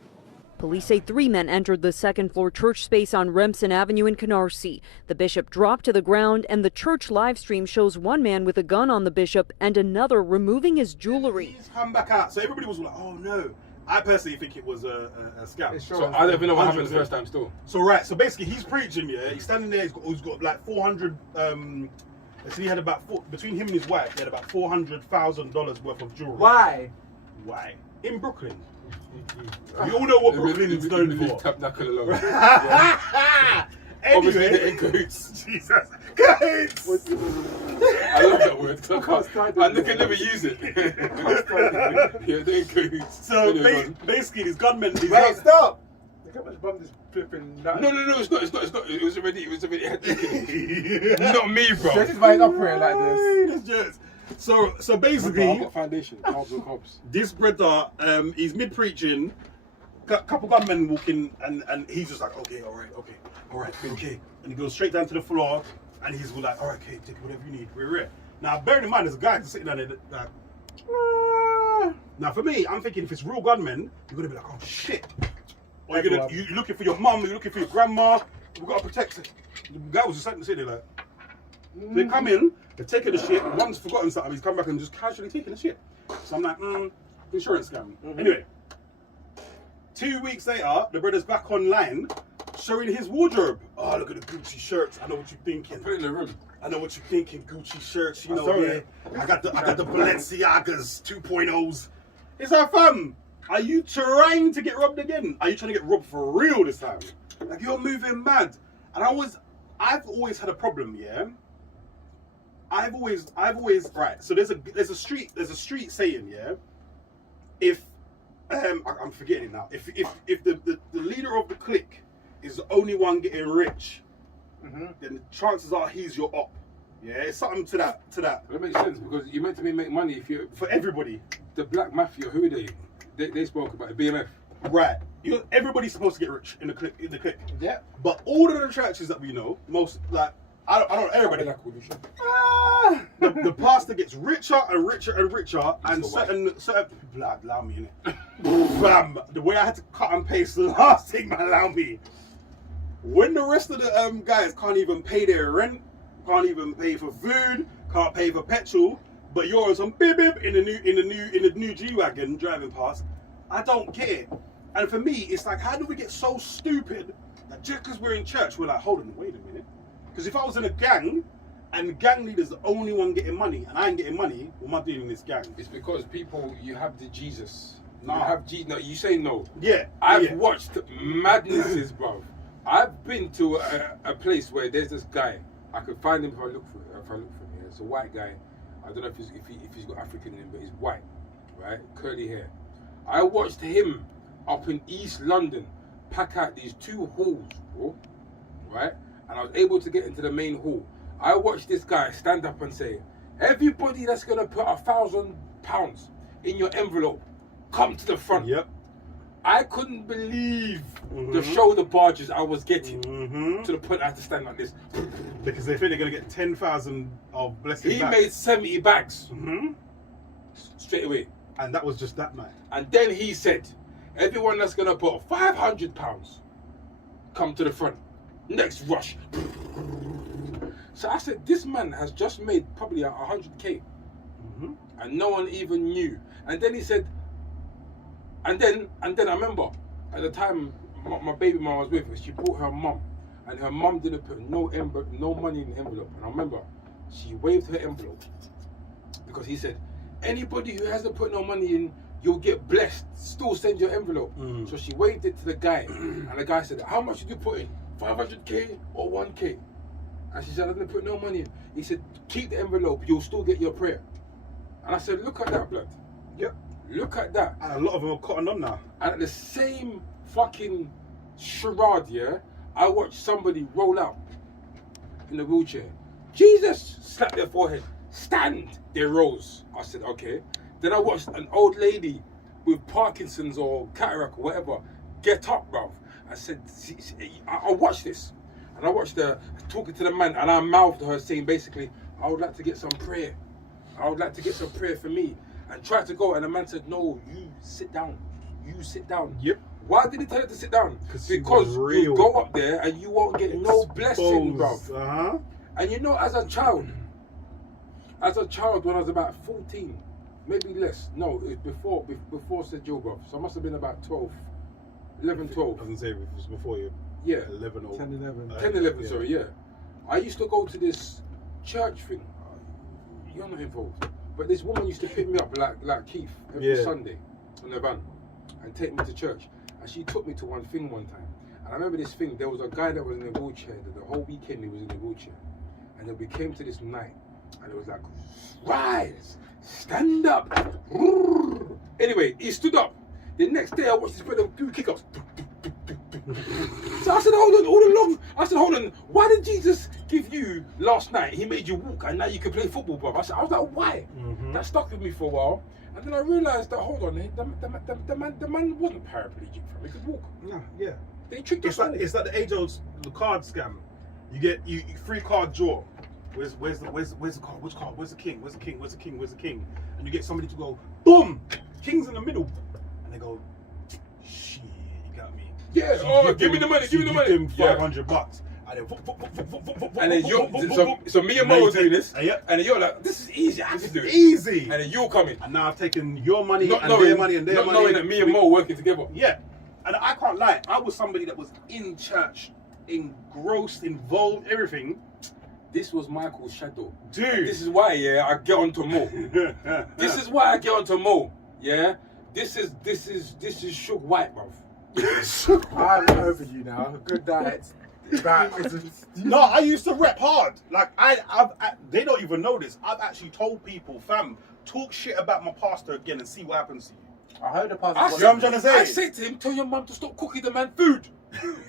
Police say 3 men entered the second-floor church space on Remsen Avenue in Canarsie. The bishop dropped to the ground, and the church live stream shows one man with a gun on the bishop and another removing his jewelry. He's come back out. So everybody was like, oh no. I personally think it was a scam. So I don't even know what happened the first time still. So right, so basically he's preaching, yeah. He's standing there, he's got like 400, so he had about, between him and his wife, he had about $400,000 worth of jewelry. Why? In Brooklyn. We all know what Brooklyn is known for. Obviously, Anyway, they're in cahoots. Jesus, cahoots. I love that word. I can never use it. Yeah, they're in cahoots. So Anyway, basically, these gunmen. Wait, stop! Look how much bum this flipping. no, it's not. It was already. Not me, bro. This is why it's operating like this. Just, so basically, I've got foundation. Carbs. this brother, he's mid preaching. Couple gunmen walk in, and he's just like, okay, all right, okay, and he goes straight down to the floor, and he's like, all right, okay, take whatever you need, we're here. Now, bearing in mind, there's a guy just sitting down there like, now for me, I'm thinking if it's real gunmen, you're gonna be like, oh shit. Or you're looking for your mum, you're looking for your grandma, we gotta protect it. The guy was just sitting there like, they come in, they're taking the shit, one's forgotten something, he's come back and just casually taking the shit. So I'm like, insurance scam. Anyway, 2 weeks later, the brother's back online showing his wardrobe. Oh, look at the Gucci shirts. I know what you're thinking. Put it in the room. I know what you're thinking. Gucci shirts, you know. Yeah. I got the Balenciagas 2.0s. It's like, fam, are you trying to get robbed again? Are you trying to get robbed for real this time? Like, you're moving mad. And I've always had a problem, yeah. I've always right. So there's a street saying, yeah. If I'm forgetting it now. If the leader of the clique is the only one getting rich, then the chances are he's your op. Yeah, it's something to that. That makes sense because you're meant to make money if you for everybody. The black mafia, who are they? They spoke about it, BMF. Right. Everybody's supposed to get rich in the clique. Yeah. But all of the churches that we know, most like I don't everybody. The pastor gets richer and richer and richer, and certain blood allow me in it. Bam! The way I had to cut and paste the last thing, man, allow me. When the rest of the guys can't even pay their rent, can't even pay for food, can't pay for petrol, but you're on some bib in the new G-Wagon driving past, I don't get it. And for me, it's like, how do we get so stupid that just because we're in church, we're like, hold on, wait a minute. Because if I was in a gang, and the gang leader's the only one getting money, and I ain't getting money, what am I doing in this gang? It's because you have the Jesus. Nah. You have Jesus. No, you say no. Yeah. I've watched madnesses, bro. I've been to a place where there's this guy. I could find him if I look for him. It's a white guy. I don't know if he's got African in him, but he's white, right? Curly hair. I watched him up in East London pack out these 2 halls, bro, right? And I was able to get into the main hall. I watched this guy stand up and say, everybody that's gonna put £1,000 in your envelope, come to the front. Yep. I couldn't believe the shoulder barges I was getting to the point I had to stand like this. Because they think they're gonna get 10,000 of blessing. He made 70 bags straight away. And that was just that night. And then he said, everyone that's gonna put £500, come to the front. Next rush. So I said, this man has just made probably 100k, and no one even knew. And then he said, and then I remember at the time my baby mom was with her. She brought her mum, and her mum didn't put no money in the envelope. And I remember she waved her envelope because he said, anybody who hasn't put no money in, you'll get blessed. Still send your envelope. So she waved it to the guy, and the guy said, how much did you put in? 500k or 1k? And she said, I didn't put no money in. He said, keep the envelope, you'll still get your prayer. And I said, look at that, blood. Yep. Look at that. And a lot of them are cotton on now. And at the same fucking charade, yeah, I watched somebody roll out in a wheelchair. Jesus! Slapped their forehead. Stand! They rose. I said, okay. Then I watched an old lady with Parkinson's or cataract or whatever get up, bruv. I said, I watched this. And I watched her talking to the man, and I mouthed to her saying basically, I would like to get some prayer. I would like to get some prayer for me. And tried to go, and the man said, no, you sit down. You sit down. Yep. Why did he tell her to sit down? Because you go up there and you won't get no blessing, bruv. And you know, as a child when I was about 14, maybe less. No, it was before St. Joe, bruv. So I must have been about 11, 12. I was say it was before you. Yeah. 11 or 10, 11. 10, 11, sorry, yeah. I used to go to this church thing. You're not involved. But this woman used to pick me up like Keith every Sunday in the van and take me to church. And she took me to one thing one time. And And I remember this thing. There was a guy that was in a wheelchair. The whole weekend he was in a wheelchair, and then we came to this night, and it was like, rise, stand up. Anyway, he stood up. The next day I watched this brother do kick-ups. So I said, hold on, all along. I said, hold on. Why did Jesus give you last night? He made you walk, and now you can play football, bro. I was like, why? That stuck with me for a while, and then I realised that hold on, the man wasn't paraplegic, fam. He could walk. No, yeah. They tricked us. It's like the age-old card scam. You get you free card draw. Where's the card? Which card? Where's the king? Where's the king? Where's the king? Where's the king? And you get somebody to go, boom, king's in the middle, and they go, shit, you got me. Yeah. So give me the money. Give me the money. Give him $500, and then so me and Mo was doing this, and then you're like, this is easy. I have to do it. Easy. And then you're coming. And now I've taken your money Not and knowing, their money and their not money. knowing that me and Mo working together. Yeah. And I can't lie, I was somebody that was in church, engrossed, involved, everything. This was Michael's shadow. Dude. And this is why, yeah, I get onto Mo. This is why I get onto Mo. Yeah. This is Shook White, bruv. I'm over you now. Good night. No, I used to rep hard. Like they don't even know this. I've actually told people, fam, talk shit about my pastor again and see what happens to you. I heard the pastor. You know what I'm trying to say? I said to him, tell your mum to stop cooking the man food.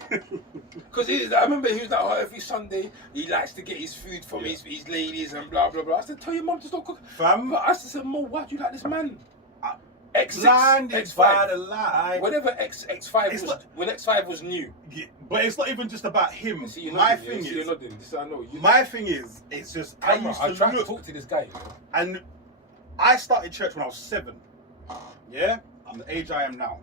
Because I remember he was like, oh, every Sunday he likes to get his food from his ladies and blah, blah, blah. I said, tell your mum to stop cooking. Fam. But I said, Mo, why do you like this man? Blinded by the light. Whatever X5 was, when X5 was new. Yeah, but it's not even just about him. See, My thing is, my thing is, it's just I used to try to talk to this guy, you know? And I started church when I was 7. Yeah, I'm the age I am now.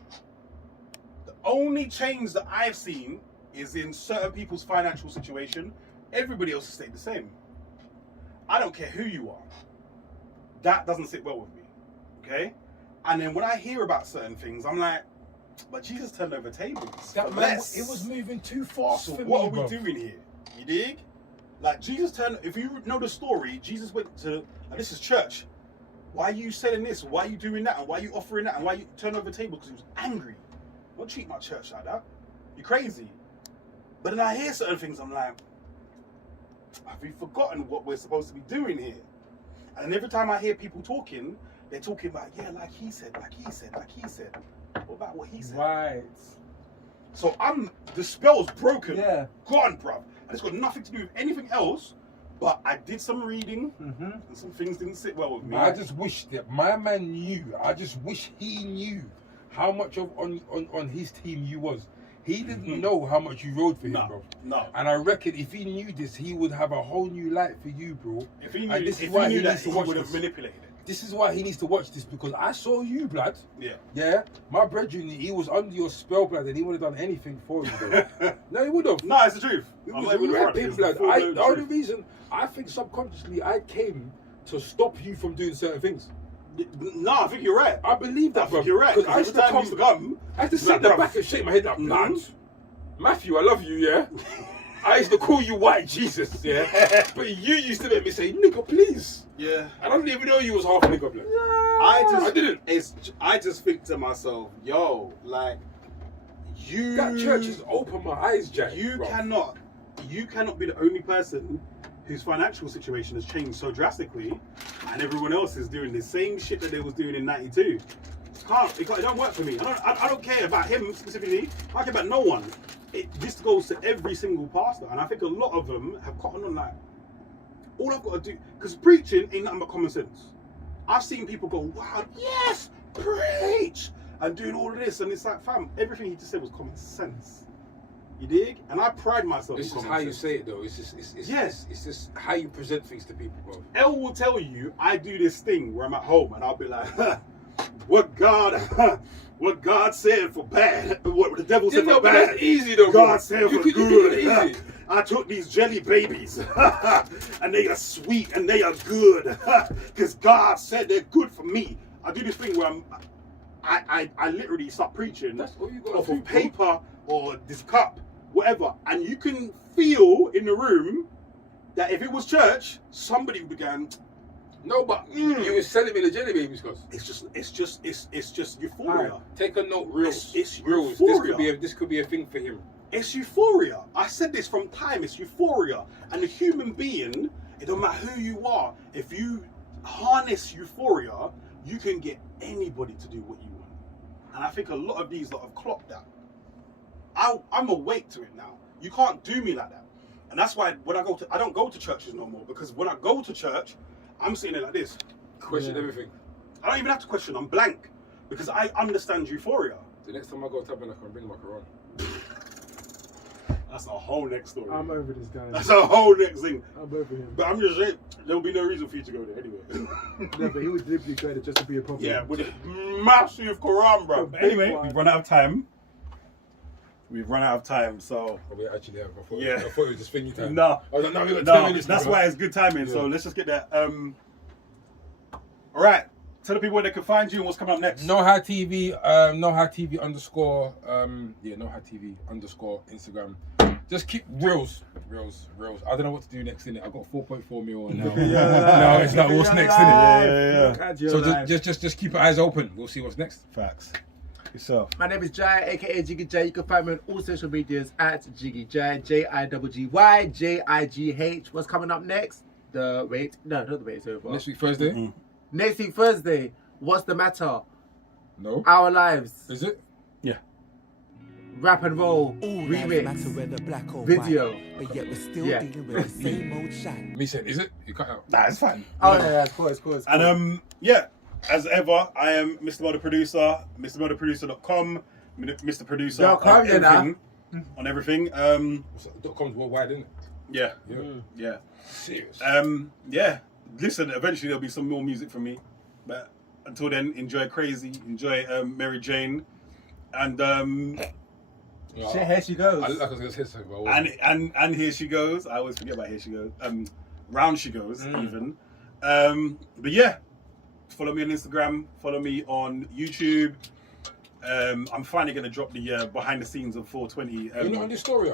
The only change that I've seen is in certain people's financial situation. Everybody else has stayed the same. I don't care who you are. That doesn't sit well with me. Okay? And then when I hear about certain things, I'm like, but Jesus turned over tables. That man, it was moving too fast So for what me, are we doing here? You dig? Like Jesus turned, if you know the story, Jesus went to, and this is church. Why are you selling this? Why are you doing that? And why are you offering that? And why are you turn over tables? Because he was angry. Don't treat my church like that. You're crazy. But then I hear certain things, I'm like, have we forgotten what we're supposed to be doing here? And every time I hear people talking, they're talking about, yeah, like he said, like he said, like he said. What about what he said? Right. So the spell's broken. Yeah. Gone, bruv. And it's got nothing to do with anything else. But I did some reading, and some things didn't sit well with me. I just wish that my man knew. I just wish he knew how much of on his team you was. He didn't know how much you rode for him, bro. No. And I reckon if he knew this, he would have a whole new light for you, bro. If he knew, and this if is why he knew that, needs to he watch would have this. manipulated it. This is why he needs to watch this, because I saw you, blood. Yeah. Yeah. My brethren, he was under your spell, blood, and he would have done anything for you, bro. No, he would have. No, it's the truth. It I'm was not even rapping, front. blood. It's the full-blown The only truth. reason I think subconsciously I came to stop you from doing certain things. No, I think you're right. I believe that, I bro. think you're right. Because I Every used to time you used to come, I used to it's sit like, in the bruv. back and shake my head like, blood. Matthew, I love you, yeah? I used to call you white Jesus, yeah? But you used to make me say, nigga, please. Yeah. I don't even know you was half nigga, blood. I didn't. I just think to myself, yo, like, you. That church has opened my eyes, Jack. You bro. cannot be the only person whose financial situation has changed so drastically, and everyone else is doing the same shit that they was doing in '92. It don't work for me. I don't care about him specifically. I care about no one. This goes to every single pastor, and I think a lot of them have cotton on like, all I've got to do, because preaching ain't nothing but common sense. I've seen people go, wow, yes, preach, and doing all of this, and it's like, fam, everything he just said was common sense. You dig? And I pride myself This in is common how sense. you say it, though. It's just how you present things to people, bro. Elle will tell you, I do this thing where I'm at home, and I'll be like, what God said for bad, what the devil said for bad. That's easy, though, God bro. said for You can good. do it easy. I took these jelly babies, and they are sweet and they are good, because God said they're good for me. I do this thing where I literally start preaching off of paper or this cup, whatever, and you can feel in the room that if it was church, somebody would be going, no, but you were selling me the jelly babies, cuz. It's just euphoria. Take a note, reels. It's reels. euphoria. This could be a thing for him. It's euphoria. I said this from time. It's euphoria. And the human being, it don't matter who you are, if you harness euphoria, you can get anybody to do what you want. And I think a lot of these lot have clocked that. I'm awake to it now. You can't do me like that. And that's why when I don't go to churches no more, because when I go to church, I'm sitting there like this. Question everything. I don't even have to question. I'm blank because I understand euphoria. The next time I go to Tabernacle, I can bring my Quran. That's a whole next story. I'm over this guy. That's a whole next thing. I'm over him. But I'm just saying, there'll be no reason for you to go there anyway. No, but he would deliberately go there just to be a problem. Yeah, with a massive Quran, bro. But anyway, we've run out of time. So we actually have. I thought it was just thingy time. No, I was like, no, we got 10 minutes. That's why it's good timing. Yeah. So let's just get that. All right. Tell the people where they can find you and what's coming up next. NoHa TV, NoHa TV underscore, NoHa TV underscore Instagram. Just keep reels. I don't know what to do next in it. I've got 4.4 mil now. No, it's not what's next in it. So just keep your eyes open. We'll see what's next. Facts. Yourself. My name is Jai, aka Jiggy J. You can find me on all social medias at Jiggy J, JIGGY, JIGH. What's coming up next? Not the wait is over. Next week Thursday. Mm-hmm. Next week Thursday. What's the matter? No. Our Lives. Is it? Yeah. Rap and roll remix video. But yet we're still dealing with the same old shot. Me said, is it? You cut out. Nah, it's fine. Oh yeah, of course. And as ever, I am Mr. Mo the Producer, MrMoTheProducer.com, Mr. Producer on everything. .com's worldwide, isn't it? Yeah. Serious. Listen, eventually there'll be some more music from me. But until then, enjoy Crazy, enjoy Mary Jane, and here she goes. I was gonna say something, but and here she goes. I always forget about here she goes. Round she goes even. But yeah, follow me on Instagram. Follow me on YouTube. I'm finally gonna drop the behind the scenes of 420. You're not on this story.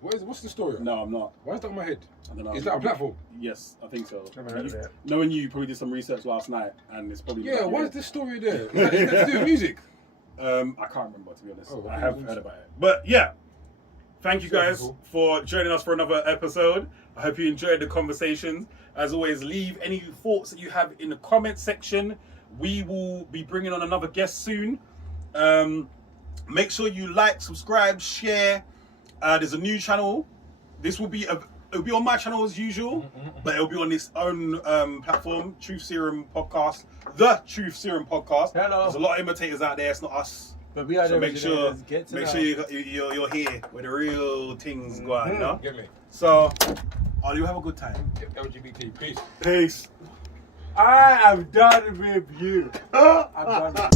What's the story? No, I'm not. Why is that on my head? I don't know. Is that a platform? Yes, I think so. Never heard of it. Knowing you probably did some research last night, and it's probably why is this story there? Is that to do with music? I can't remember, to be honest. I have heard about it. But yeah, thank you guys for joining us for another episode. I hope you enjoyed the conversations. As always, leave any thoughts that you have in the comment section. We will be bringing on another guest soon. Make sure you like, subscribe, share. There's a new channel. This will be it'll be on my channel as usual, but it'll be on its own platform, Truth Serum Podcast, the Truth Serum Podcast. Hello. There's a lot of imitators out there. It's not us. But we are so the make sure originators. you're here where the real things go on, you know? Get me. So, you have a good time. LGBT, Peace. I am done with you. I'm done.